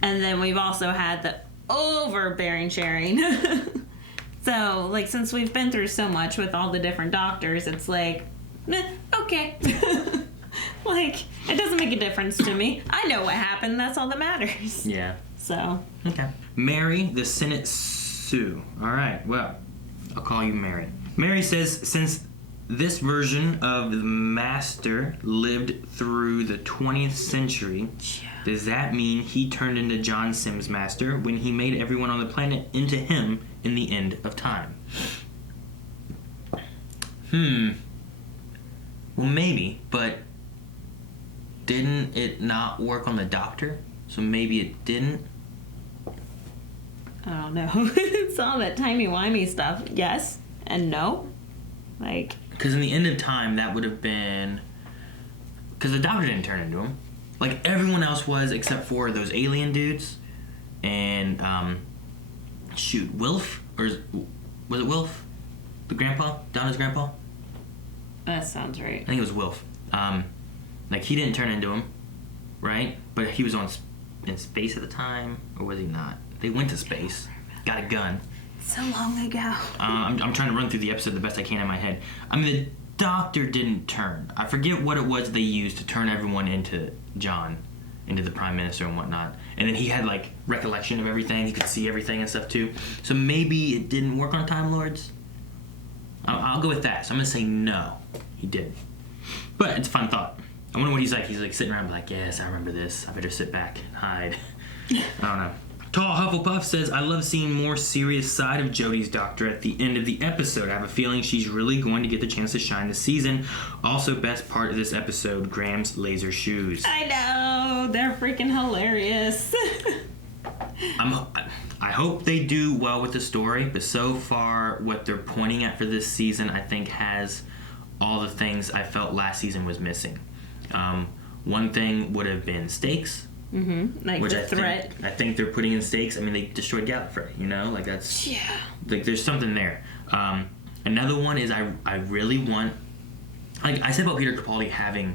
And then we've also had the overbearing sharing. So, like, since we've been through so much with all the different doctors, it's like, okay. Like, it doesn't make a difference to me. I know what happened. That's all that matters. Yeah. So. Okay. Mary, the Senate Sue. All right, well, I'll call you Mary. Mary says, since this version of the Master lived through the 20th century, does that mean he turned into John Sims' Master when he made everyone on the planet into him in the end of time? Well, maybe, but didn't it not work on the Doctor? So maybe it didn't? I don't know. It's all that timey-wimey stuff. Yes and no. Like... Because in the end of time, that would have been... Because the Doctor didn't turn into him. Like, everyone else was except for those alien dudes. And, Wilf? Or was it Wilf? The grandpa? Donna's grandpa? That sounds right. I think it was Wilf. Like, he didn't turn into him, right? But he was in space at the time, or was he not? They went to space, got a gun. So long ago. I'm trying to run through the episode the best I can in my head. I mean, the Doctor didn't turn. I forget what it was they used to turn everyone into John. into the Prime Minister and whatnot. And then he had like recollection of everything. He could see everything and stuff too. So maybe it didn't work on Time Lords. I'll go with that. So I'm gonna say no, he didn't. But it's a fun thought. I wonder what he's like. He's like sitting around like, yes, I remember this. I better sit back and hide. I don't know. Tall Hufflepuff says, I love seeing more serious side of Jodie's doctor at the end of the episode. I have a feeling she's really going to get the chance to shine this season. Also, best part of this episode, Graham's laser shoes. I know. They're freaking hilarious. I hope they do well with the story, but so far, what they're pointing at for this season, I think, has all the things I felt last season was missing. One thing would have been stakes. Mm-hmm. Like which the threat. I think they're putting in stakes. I mean, they destroyed Gallifrey, you know? Like, that's... Yeah. Like, there's something there. Another one is I really want... Like, I said about Peter Capaldi having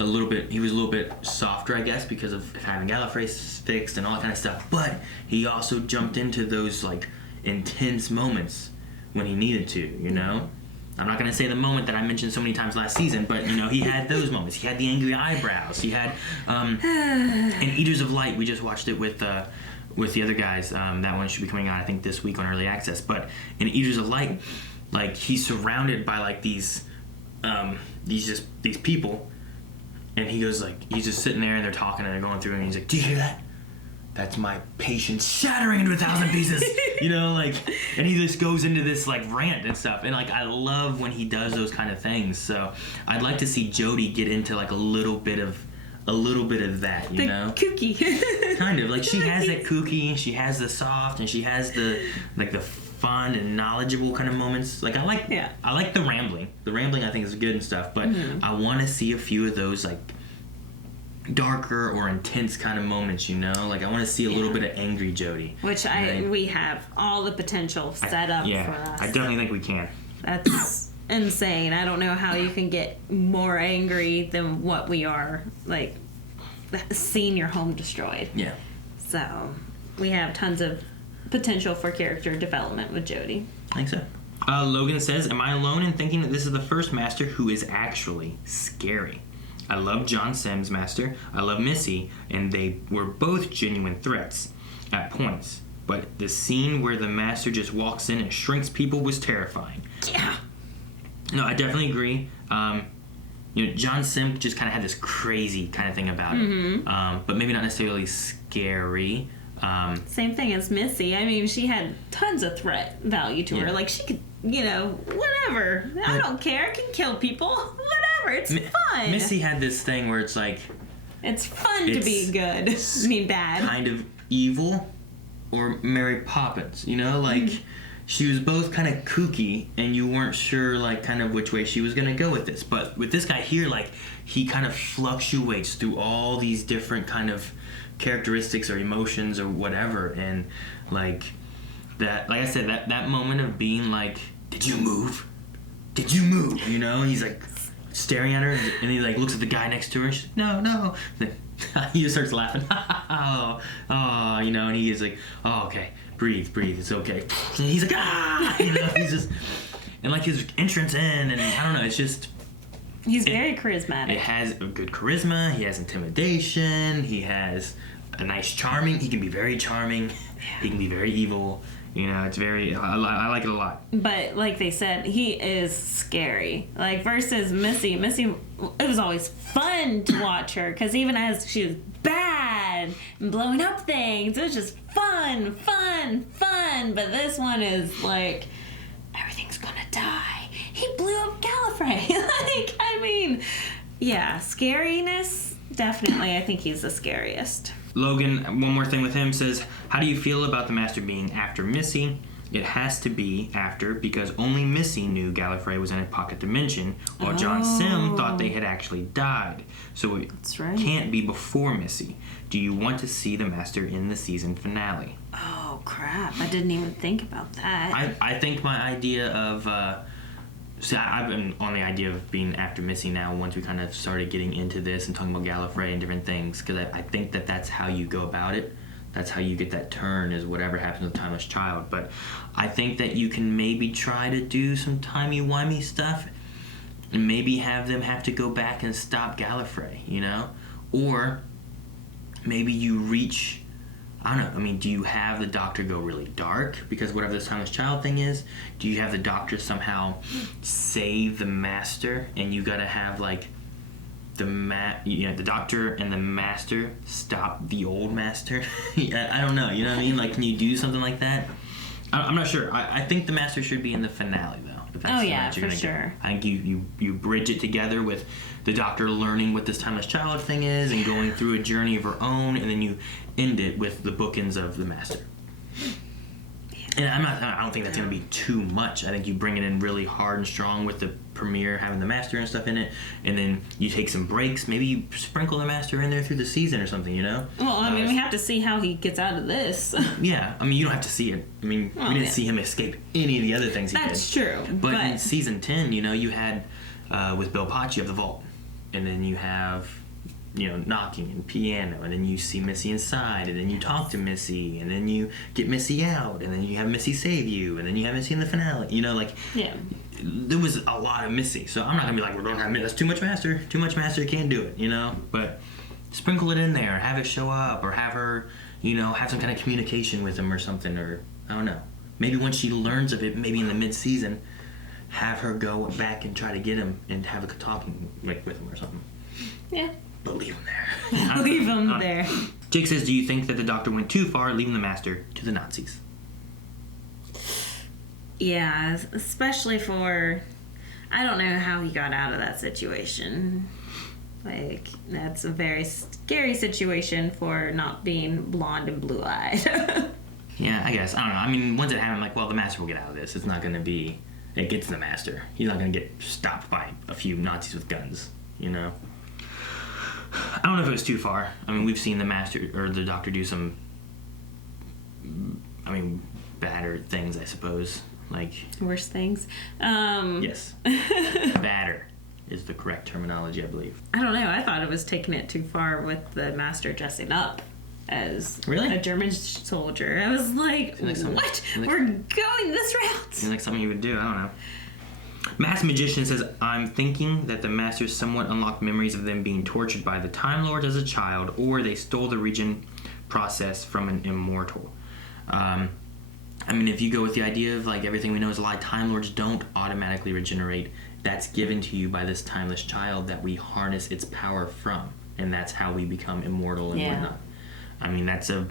a little bit... He was a little bit softer, I guess, because of having Gallifrey fixed and all that kind of stuff. But he also jumped into those, like, intense moments when he needed to, you know? I'm not going to say the moment that I mentioned so many times last season, but, you know, he had those moments. He had the angry eyebrows. He had, in Eaters of Light, we just watched it with the other guys. That one should be coming out, I think, this week on Early Access. But in Eaters of Light, like, he's surrounded by, like, these people, and he goes, like, he's just sitting there, and they're talking, and they're going through, and he's like, do you hear that? That's my patience shattering into 1,000 pieces. You know, like, and he just goes into this, like, rant and stuff. And, like, I love when he does those kind of things. So I'd like to see Jodie get into, like, a little bit of that, you know? Kooky. Kind of. Like, she has that kooky, she has the soft, and she has the, like, the fun and knowledgeable kind of moments. Like, I like the rambling. The rambling, I think, is good and stuff. But I want to see a few of those, like, darker or intense kind of moments, you know? Like, I want to see a little bit of angry Jodie. Which we have all the potential set up for us. I definitely think we can. That's insane. I don't know how you can get more angry than what we are, like, seeing your home destroyed. Yeah. So, we have tons of potential for character development with Jodie. I think so. Logan says, am I alone in thinking that this is the first Master who is actually scary? I love John Sims' Master, I love Missy, and they were both genuine threats at points. But the scene where the Master just walks in and shrinks people was terrifying. Yeah. No, I definitely agree. You know, John Sim just kind of had this crazy kind of thing about it. But maybe not necessarily scary. Same thing as Missy. I mean, she had tons of threat value to her. Like, she could, you know, whatever. I don't care. I can kill people. Whatever. It's fun. Missy had this thing where it's like... It's fun to be good. I mean, bad. Kind of evil or Mary Poppins, you know? Like, she was both kind of kooky, and you weren't sure, like, kind of which way she was going to go with this. But with this guy here, like, he kind of fluctuates through all these different kind of characteristics or emotions or whatever. And, like, that, like I said, that moment of being like, did you move? Did you move? You know? And he's, like, staring at her, and he, like, looks at the guy next to her, and she's like, no. Then he just starts laughing. oh, you know, and he is like, oh, okay. Breathe, it's okay. And he's like, ah! You know, he's just... And, like, his entrance in, and I don't know, it's just... He's very charismatic. It has a good charisma, he has intimidation, he has a nice charming... He can be very charming, he can be very evil. You know, it's very... I like it a lot. But, like they said, he is scary. Like, versus Missy, it was always fun to watch her, because even as she was bad and blowing up things, it was just fun. But this one is like, everything's gonna die. He blew up Gallifrey. Like, I mean, yeah, scariness, definitely, I think he's the scariest. Logan, one more thing with him, says, how do you feel about the Master being after Missy? It has to be after, because only Missy knew Gallifrey was in a pocket dimension, while John Sim thought they had actually died. So it can't be before Missy. Do you want to see the Master in the season finale? Oh, crap. I didn't even think about that. I think my idea of... See, I've been on the idea of being after Missy now once we kind of started getting into this and talking about Gallifrey and different things, because I think that that's how you go about it. That's how you get that turn, is whatever happens with Timeless Child. But I think that you can maybe try to do some timey-wimey stuff and maybe have them have to go back and stop Gallifrey, you know? Or maybe you reach, I don't know, I mean, do you have the Doctor go really dark? Because whatever this timeless child thing is, do you have the Doctor somehow save the Master, and you gotta have, like, the Doctor and the Master stop the old Master? I don't know, you know what I mean? Like, can you do something like that? I'm not sure. I think the Master should be in the finale, though. If that's the route you're gonna go. I think you bridge it together with the Doctor learning what this timeless child thing is and going through a journey of her own, and then you end it with the bookends of the Master. And I don't think that's going to be too much. I think you bring it in really hard and strong with the premiere having the Master and stuff in it, and then you take some breaks. Maybe you sprinkle the Master in there through the season or something, you know? Well, I mean, we have to see how he gets out of this. Yeah, I mean, you don't have to see it. I mean, we didn't see him escape any of the other things he did. That's true. But in season 10, you know, you had, with Bill Potts, you have the vault. And then you have, you know, knocking and piano, and then you see Missy inside, and then you talk to Missy, and then you get Missy out, and then you have Missy save you, and then you have Missy in the finale. You know, like, there was a lot of Missy. So I'm not going to be like, we're going to have that's too much Master, can't do it, you know? But sprinkle it in there, have it show up, or have her, you know, have some kind of communication with him or something, or I don't know. Maybe once she learns of it, maybe in the mid-season, have her go back and try to get him and have a talking like with him or something. Yeah. But leave him there. Leave him there. Jake says, do you think that the Doctor went too far, leaving the Master to the Nazis? Yeah, especially for... I don't know how he got out of that situation. Like, that's a very scary situation for not being blonde and blue-eyed. Yeah, I guess. I don't know. I mean, once it happened, like, well, the Master will get out of this. It's not going to be... It gets the Master. He's not going to get stopped by a few Nazis with guns, you know? I don't know if it was too far. I mean, we've seen the Master, or the Doctor do some, I mean, badder things, I suppose. Like... Worse things? Yes. Badder is the correct terminology, I believe. I don't know. I thought it was taking it too far with the Master dressing up as a German soldier. I was like, what? We're going this route. Seems like something you would do. I don't know. Masked Magician says, I'm thinking that the Master somewhat unlocked memories of them being tortured by the Time Lords as a child, or they stole the regen process from an immortal. I mean, if you go with the idea of, like, everything we know is a lie, Time Lords don't automatically regenerate. That's given to you by this timeless child that we harness its power from, and that's how we become immortal and whatnot. I mean, that's a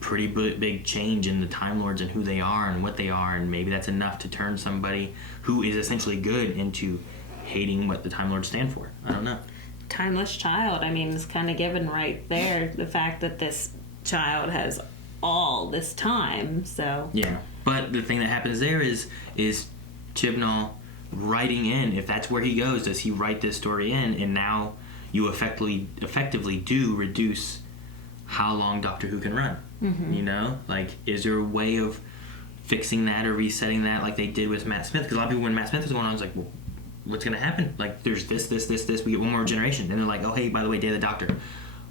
pretty big change in the Time Lords and who they are and what they are, and maybe that's enough to turn somebody who is essentially good into hating what the Time Lords stand for. I don't know. Timeless child. I mean, it's kind of given right there. The fact that this child has all this time, so... Yeah, but the thing that happens there is Chibnall writing in, if that's where he goes, does he write this story in, and now you effectively do reduce how long Doctor Who can run. Mm-hmm. You know? Like, is there a way of fixing that or resetting that like they did with Matt Smith? Because a lot of people, when Matt Smith was going on, I was like, well, what's going to happen? Like, there's this, we get one more generation. And they're like, oh, hey, by the way, Day of the Doctor.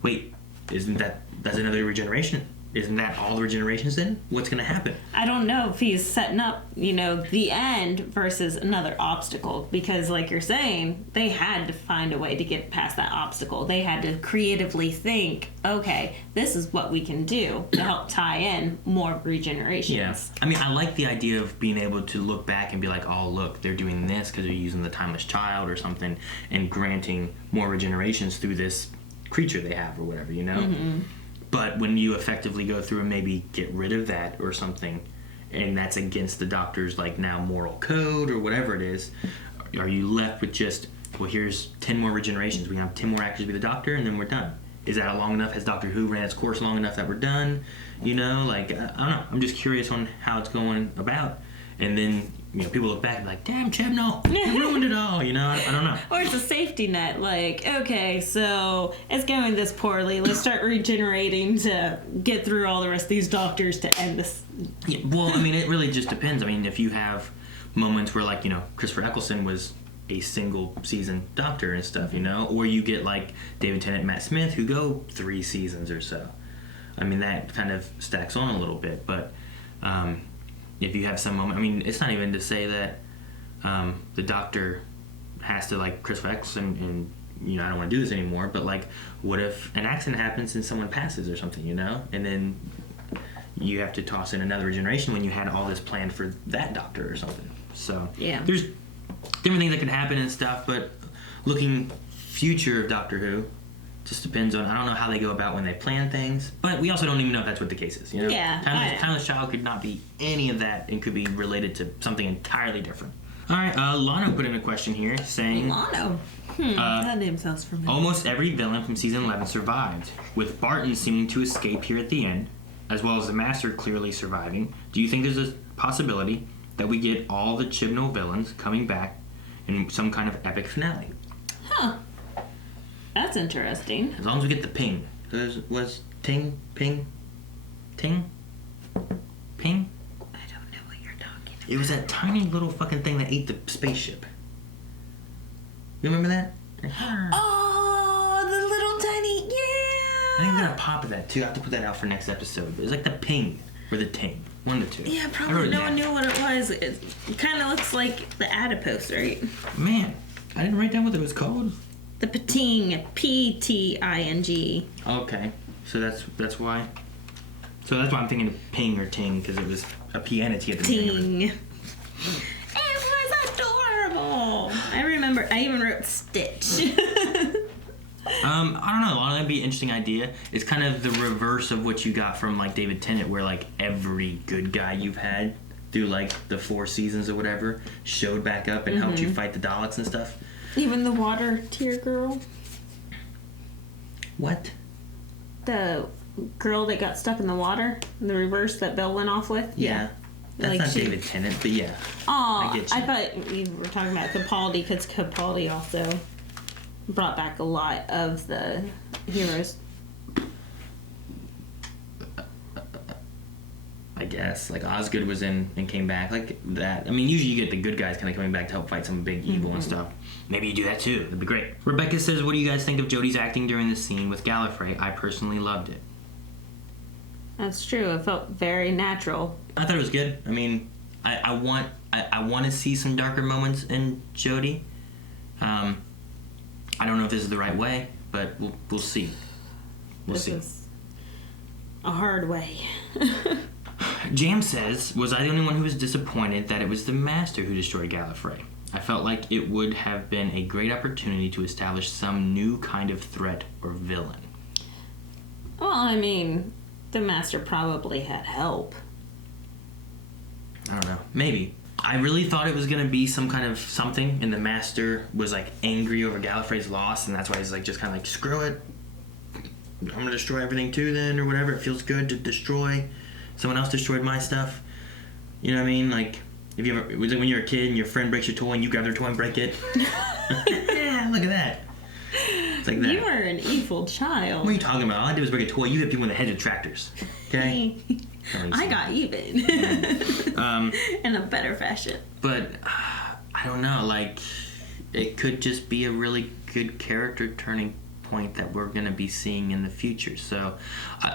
Wait, that's another regeneration? Isn't that all the regenerations then? What's going to happen? I don't know if he's setting up, you know, the end versus another obstacle. Because, like you're saying, they had to find a way to get past that obstacle. They had to creatively think, okay, this is what we can do to help tie in more regenerations. Yeah. I mean, I like the idea of being able to look back and be like, oh, look, they're doing this because they're using the Timeless Child or something and granting more regenerations through this creature they have or whatever, you know? Mm-hmm. But when you effectively go through and maybe get rid of that or something, and that's against the Doctor's, like, now moral code or whatever it is, are you left with just, well, here's 10 more regenerations. We have 10 more actors be the Doctor, and then we're done. Is that long enough? Has Doctor Who ran its course long enough that we're done? You know, like, I don't know. I'm just curious on how it's going about. And then, you know, people look back and be like, damn, Chibnall, you ruined it all, you know? I don't know. Or it's a safety net, like, okay, so it's going this poorly. Let's start regenerating to get through all the rest of these Doctors to end this. Yeah, well, I mean, it really just depends. I mean, if you have moments where, like, you know, Christopher Eccleston was a single season Doctor and stuff, you know? Or you get, like, David Tennant and Matt Smith who go 3 seasons or so. I mean, that kind of stacks on a little bit, but... if you have some moment, I mean, it's not even to say that the Doctor has to, like, Christopher Eccleston and I don't want to do this anymore. But like, what if an accident happens and someone passes or something, and then you have to toss in another regeneration when you had all this planned for that doctor or something. So there's different things that can happen and stuff, but looking future of Doctor Who just depends on, I don't know how they go about when they plan things, but we also don't even know if that's what the case is, Timeless Child could not be any of that and could be related to something entirely different. All right, Lano put in a question here saying... Lano? That name sounds familiar. Almost every villain from season 11 survived, with Barton seeming to escape here at the end, as well as the Master clearly surviving. Do you think there's a possibility that we get all the Chibnall villains coming back in some kind of epic finale? Huh. That's interesting. As long as we get the ping. Was Ting? Ping? Ting? Ping? I don't know what you're talking about. It was that tiny little fucking thing that ate the spaceship. You remember that? Oh, the little tiny, I think we're gonna pop that too. I have to put that out for next episode. It was like the ping or the ting. One of the two. Yeah, probably no one knew what it was. It kind of looks like the adipose, right? Man, I didn't write down what it was called. The Pting, P-T-I-N-G. Okay, so that's why. So that's why I'm thinking of ping or ting, because it was a P and a T at the beginning. Ting. It was adorable. I remember. I even wrote Stitch. I don't know. That'd be an interesting idea. It's kind of the reverse of what you got from like David Tennant, where like every good guy you've had through like the 4 seasons or whatever showed back up and helped you fight the Daleks and stuff. Even the water tear girl. What? The girl that got stuck in the water, the reverse that Belle went off with. Yeah. That's not David Tennant, but yeah. Oh, I get you. I thought you were talking about Capaldi, because Capaldi also brought back a lot of the heroes. I guess. Like Osgood was in and came back. Like that. I mean, usually you get the good guys kind of coming back to help fight some big evil and stuff. Maybe you do that too. That'd be great. Rebecca says, what do you guys think of Jodie's acting during the scene with Gallifrey? I personally loved it. That's true. It felt very natural. I thought it was good. I mean, I want to see some darker moments in Jodie. I don't know if this is the right way, but we'll see. This is a hard way. Jam says, was I the only one who was disappointed that it was the Master who destroyed Gallifrey? I felt like it would have been a great opportunity to establish some new kind of threat or villain. Well, I mean, the Master probably had help. I don't know. Maybe. I really thought it was going to be some kind of something, and the Master was like angry over Gallifrey's loss, and that's why he's like just kind of like, screw it. I'm going to destroy everything too then, or whatever. It feels good to destroy. Someone else destroyed my stuff. You know what I mean? Like, if you ever, was it when you're a kid and your friend breaks your toy and you grab their toy and break it? Yeah, look at that. It's like that. You are an evil child. What are you talking about? All I did was break a toy. You hit people in the head with tractors. Okay? I got even. In a better fashion. But, I don't know. Like, it could just be a really good character turning point that we're going to be seeing in the future. So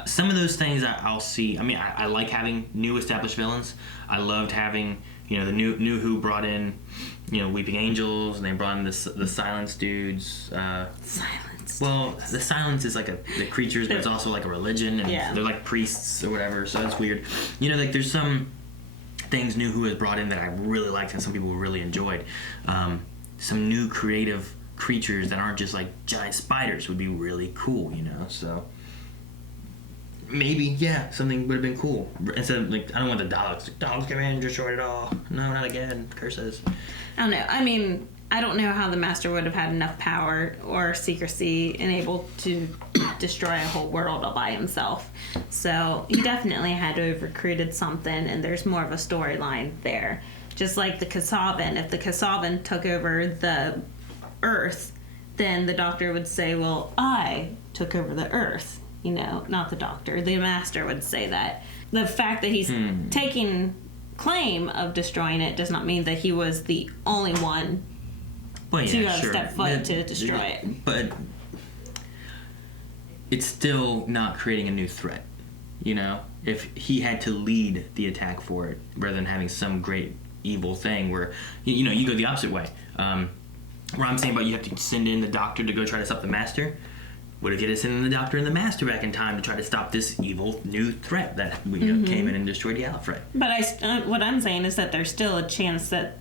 some of those things I'll see. I mean, I like having new established villains. I loved having, the new Who brought in, Weeping Angels, and they brought in the Silence dudes. Silence. Well, the Silence is like the creatures, but it's also like a religion, and they're like priests or whatever. So that's weird. Like there's some things New Who has brought in that I really liked and some people really enjoyed. Some new creative creatures that aren't just like giant spiders would be really cool, so maybe something would have been cool instead of like, I don't want the Daleks come in and destroy it all. No, not again. Curses. I don't know. I mean, I don't know how the Master would have had enough power or secrecy and able to destroy a whole world all by himself. So he definitely had to have recruited something, and there's more of a storyline there. Just like the Kasavan. If the Kasavan took over the Earth, then the Doctor would say, well, I took over the Earth, not the Doctor. The Master would say that. The fact that he's taking claim of destroying it does not mean that he was the only one to step foot to destroy it. But it's still not creating a new threat, if he had to lead the attack for it rather than having some great evil thing where, you go the opposite way. What I'm saying about you have to send in the Doctor to go try to stop the Master. What if you had to send in the Doctor and the Master back in time to try to stop this evil new threat that came in and destroyed Gallifrey? But what I'm saying is that there's still a chance that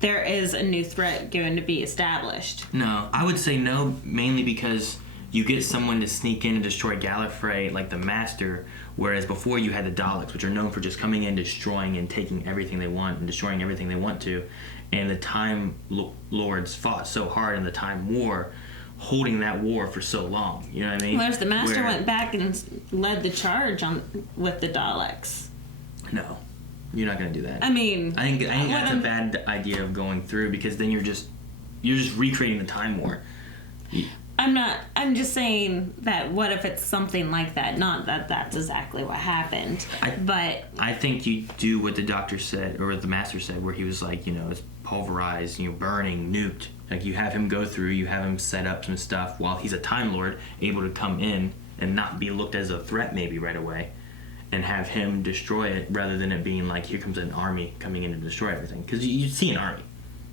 there is a new threat going to be established. No, I would say no, mainly because you get someone to sneak in and destroy Gallifrey like the Master, whereas before you had the Daleks, which are known for just coming in, destroying and taking everything they want and destroying everything they want to. And the Time Lords fought so hard in the Time War, holding that war for so long. You know what I mean? What if the Master went back and led the charge with the Daleks? No, you're not going to do that. I mean, I think that's a bad idea of going through, because then you're just recreating the Time War. I'm just saying that what if it's something like that? Not that that's exactly what happened, but I think you do what the Doctor said, or what the Master said, where he was like, it's pulverized, burning, nuked. Like, you have him go through, you have him set up some stuff while he's a Time Lord, able to come in and not be looked as a threat maybe right away, and have him destroy it, rather than it being like, here comes an army coming in to destroy everything. Because you see an army.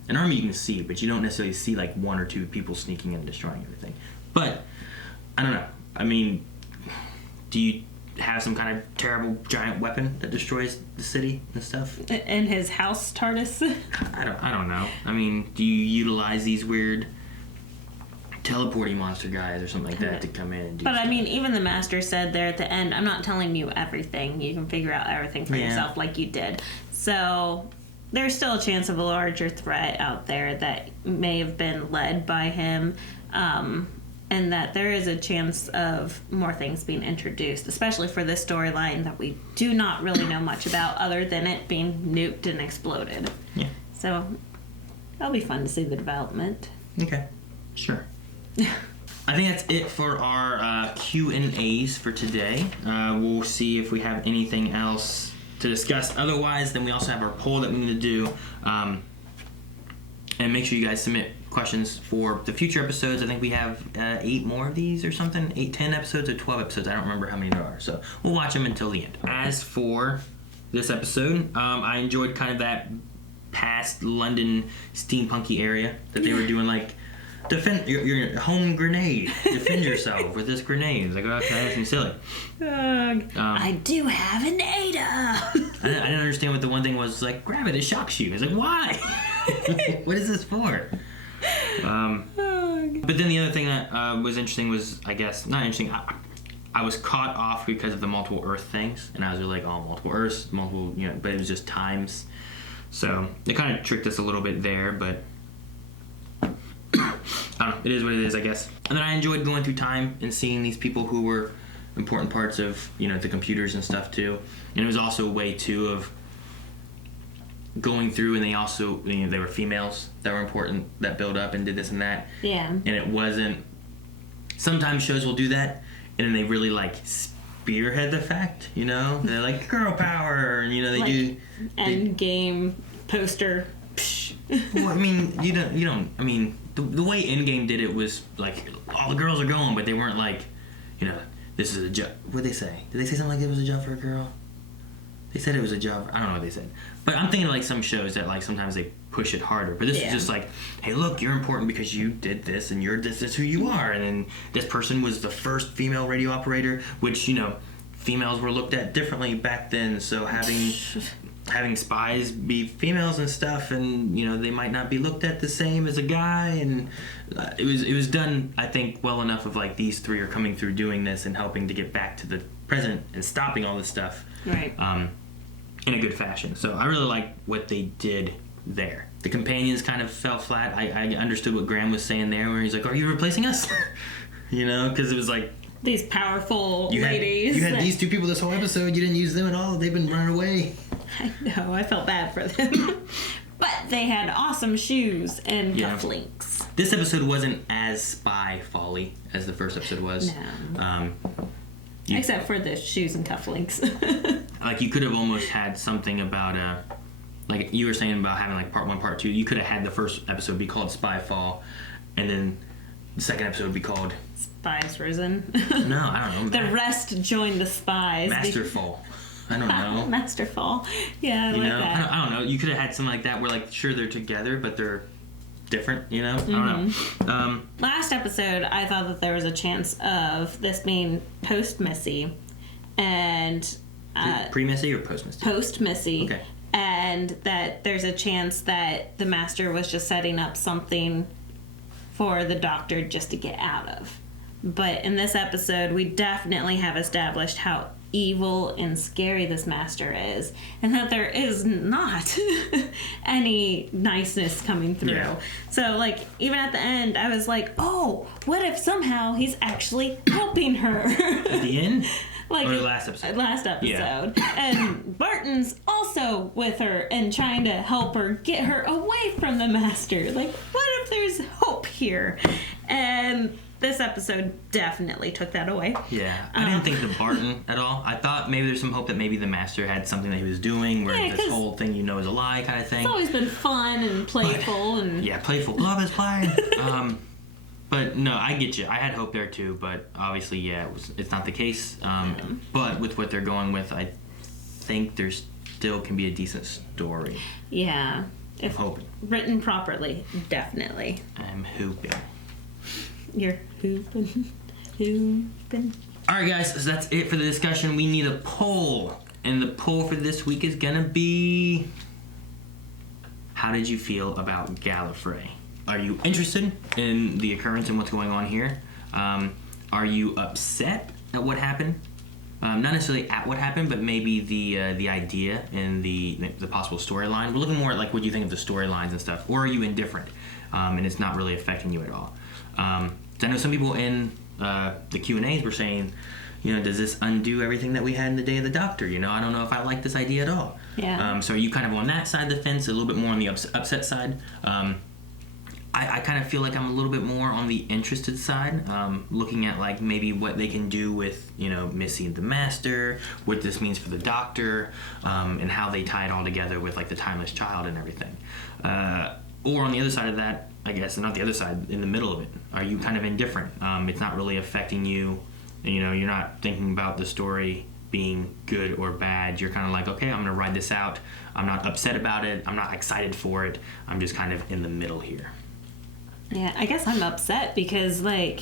An army you can see, but you don't necessarily see like one or two people sneaking in and destroying everything. But, I don't know. I mean, do you have some kind of terrible giant weapon that destroys the city and stuff? In his house TARDIS? I don't know. I mean, do you utilize these weird teleporting monster guys or something like that to come in and do But stuff? I mean, even the Master said there at the end, I'm not telling you everything. You can figure out everything for yourself like you did. So there's still a chance of a larger threat out there that may have been led by him. And that there is a chance of more things being introduced, especially for this storyline that we do not really know much about, other than it being nuked and exploded. Yeah. So that'll be fun to see the development. Okay, sure. I think that's it for our Q&As for today. We'll see if we have anything else to discuss. Otherwise, then we also have our poll that we need to do. And make sure you guys submit questions for the future episodes. I think we have 8 more of these or something. 10 episodes or 12 episodes. I don't remember how many there are. So we'll watch them until the end. As for this episode, I enjoyed kind of that past London steampunky area that they were doing, like, defend your home grenade. Defend yourself with this grenade. It's like, okay, that's silly. I do have an Ada. I didn't understand what the one thing was. Like, grab it, it shocks you. It's like, why? What is this for? But then the other thing that was interesting was, I guess, not interesting, I was caught off because of the multiple Earth things, and I was like, oh, multiple Earths, but it was just times. So it kind of tricked us a little bit there, but I don't know, it is what it is, I guess. And then I enjoyed going through time and seeing these people who were important parts of, the computers and stuff too. And it was also a way too of going through, and they also, they were females that were important, that build up and did this and that. Yeah. And it wasn't, sometimes shows will do that, and then they really like spearhead the fact, they're like, girl power, and they like do end game poster. Well, I mean, you don't, I mean, the way Endgame did it was like, all the girls are going, but they weren't like, this is a job. What'd they say? Did they say something like it was a job for a girl? They said it was a job. I don't know what they said. But I'm thinking of like some shows that like sometimes they push it harder. But this is just like, hey, look, you're important because you did this and this is who you are. And then this person was the first female radio operator, which, females were looked at differently back then. So having spies be females and stuff, and they might not be looked at the same as a guy, and it was done, I think, well enough of like these three are coming through doing this and helping to get back to the present and stopping all this stuff. Right. In a good fashion. So I really like what they did there. The companions kind of fell flat. I understood what Graham was saying there, where he's like, are you replacing us? Because it was like, these powerful you ladies. You had these two people this whole episode. You didn't use them at all. They've been running away. I know. I felt bad for them. But they had awesome shoes and cufflinks. This episode wasn't as spy folly as the first episode was. No. Except for the shoes and cufflinks. Like, you could have almost had something about, like you were saying about having like part 1, part 2. You could have had the first episode be called Spyfall, and then the second episode would be called Spies Risen. No, I don't know. The rest joined the spies. Masterfall. I don't know. Masterfall. Yeah, I like that. I don't know. You could have had something like that where, like, sure, they're together, but they're different, you know? I don't know. Last episode, I thought that there was a chance of this being post-Missy and... Pre-Missy or post-Missy? Post-Missy. Okay. And that there's a chance that the Master was just setting up something for the Doctor just to get out of. But in this episode, we definitely have established how evil and scary this Master is, and that there is not any niceness coming through. Yeah. So, like, even at the end, I was like, oh, what if somehow he's actually helping her? At the end? Like, or last episode? Last episode. Yeah. And Barton's also with her and trying to help her get her away from the Master. Like, what if there's hope here? And this episode definitely took that away. Yeah, I didn't think of Barton at all. I thought maybe there's some hope that maybe the Master had something that he was doing where this whole thing is a lie kind of thing. It's always been fun and playful. And playful. Love is blind. But no, I get you. I had hope there too, but obviously, it's not the case. But with what they're going with, I think there still can be a decent story. Yeah. If hoping. Written properly, definitely. I'm hoping. You're hooping. Alright guys, so that's it for the discussion. We need a poll. And the poll for this week is gonna be... How did you feel about Gallifrey? Are you interested in the occurrence and what's going on here? Are you upset at what happened? Not necessarily at what happened, but maybe the idea and the possible storyline. We're looking more at like what you think of the storylines and stuff. Or are you indifferent? And it's not really affecting you at all. So I know some people in the Q&As were saying, does this undo everything that we had in the Day of the Doctor? I don't know if I like this idea at all. Yeah. So are you kind of on that side of the fence, a little bit more on the upset side? I kind of feel like I'm a little bit more on the interested side, looking at like maybe what they can do with Missy and the Master, what this means for the Doctor, and how they tie it all together with like the Timeless Child and everything. Or on the other side of that, I guess, not the other side, in the middle of it, are you kind of indifferent? It's not really affecting you. You're not thinking about the story being good or bad. You're kind of like, okay, I'm gonna ride this out. I'm not upset about it. I'm not excited for it. I'm just kind of in the middle here. Yeah, I guess I'm upset because, like,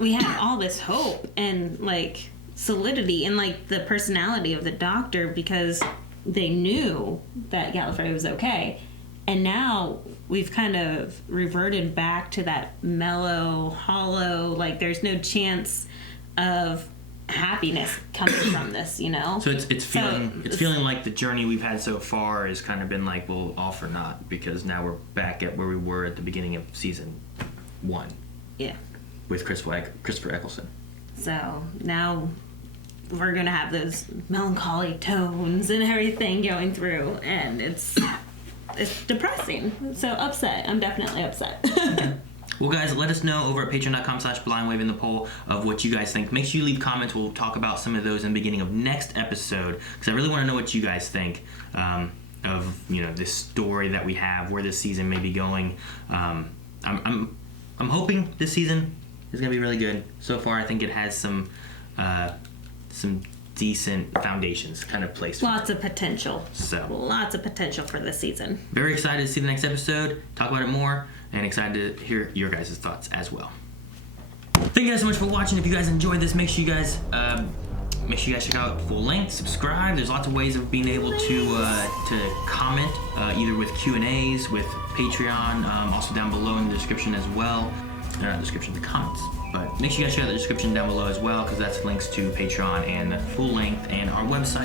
we had all this hope and, like, solidity in, like, the personality of the Doctor because they knew that Gallifrey was okay. And now we've kind of reverted back to that mellow, hollow, like, there's no chance of happiness coming from this, So it's feeling like the journey we've had so far has kind of been like, well, all for naught, because now we're back at where we were at the beginning of season 1. Yeah. With Christopher Eccleston. So now we're gonna have those melancholy tones and everything going through, and it's depressing. So upset. I'm definitely upset. Well, guys, let us know over at patreon.com/blindwave in the poll of what you guys think. Make sure you leave comments. We'll talk about some of those in the beginning of next episode, because I really want to know what you guys think of this story that we have, where this season may be going. I'm hoping this season is going to be really good. So far, I think it has some decent foundations kind of placed. Lots of potential. So lots of potential for this season. Very excited to see the next episode, talk about it more, and excited to hear your guys' thoughts as well. Thank you guys so much for watching. If you guys enjoyed this, make sure you guys check out Full Length, subscribe. There's lots of ways of being able to comment, either with Q&As, with Patreon, also down below in the description as well. Not description, the comments. But make sure you guys check out the description down below as well, because that's links to Patreon and Full Length and our website.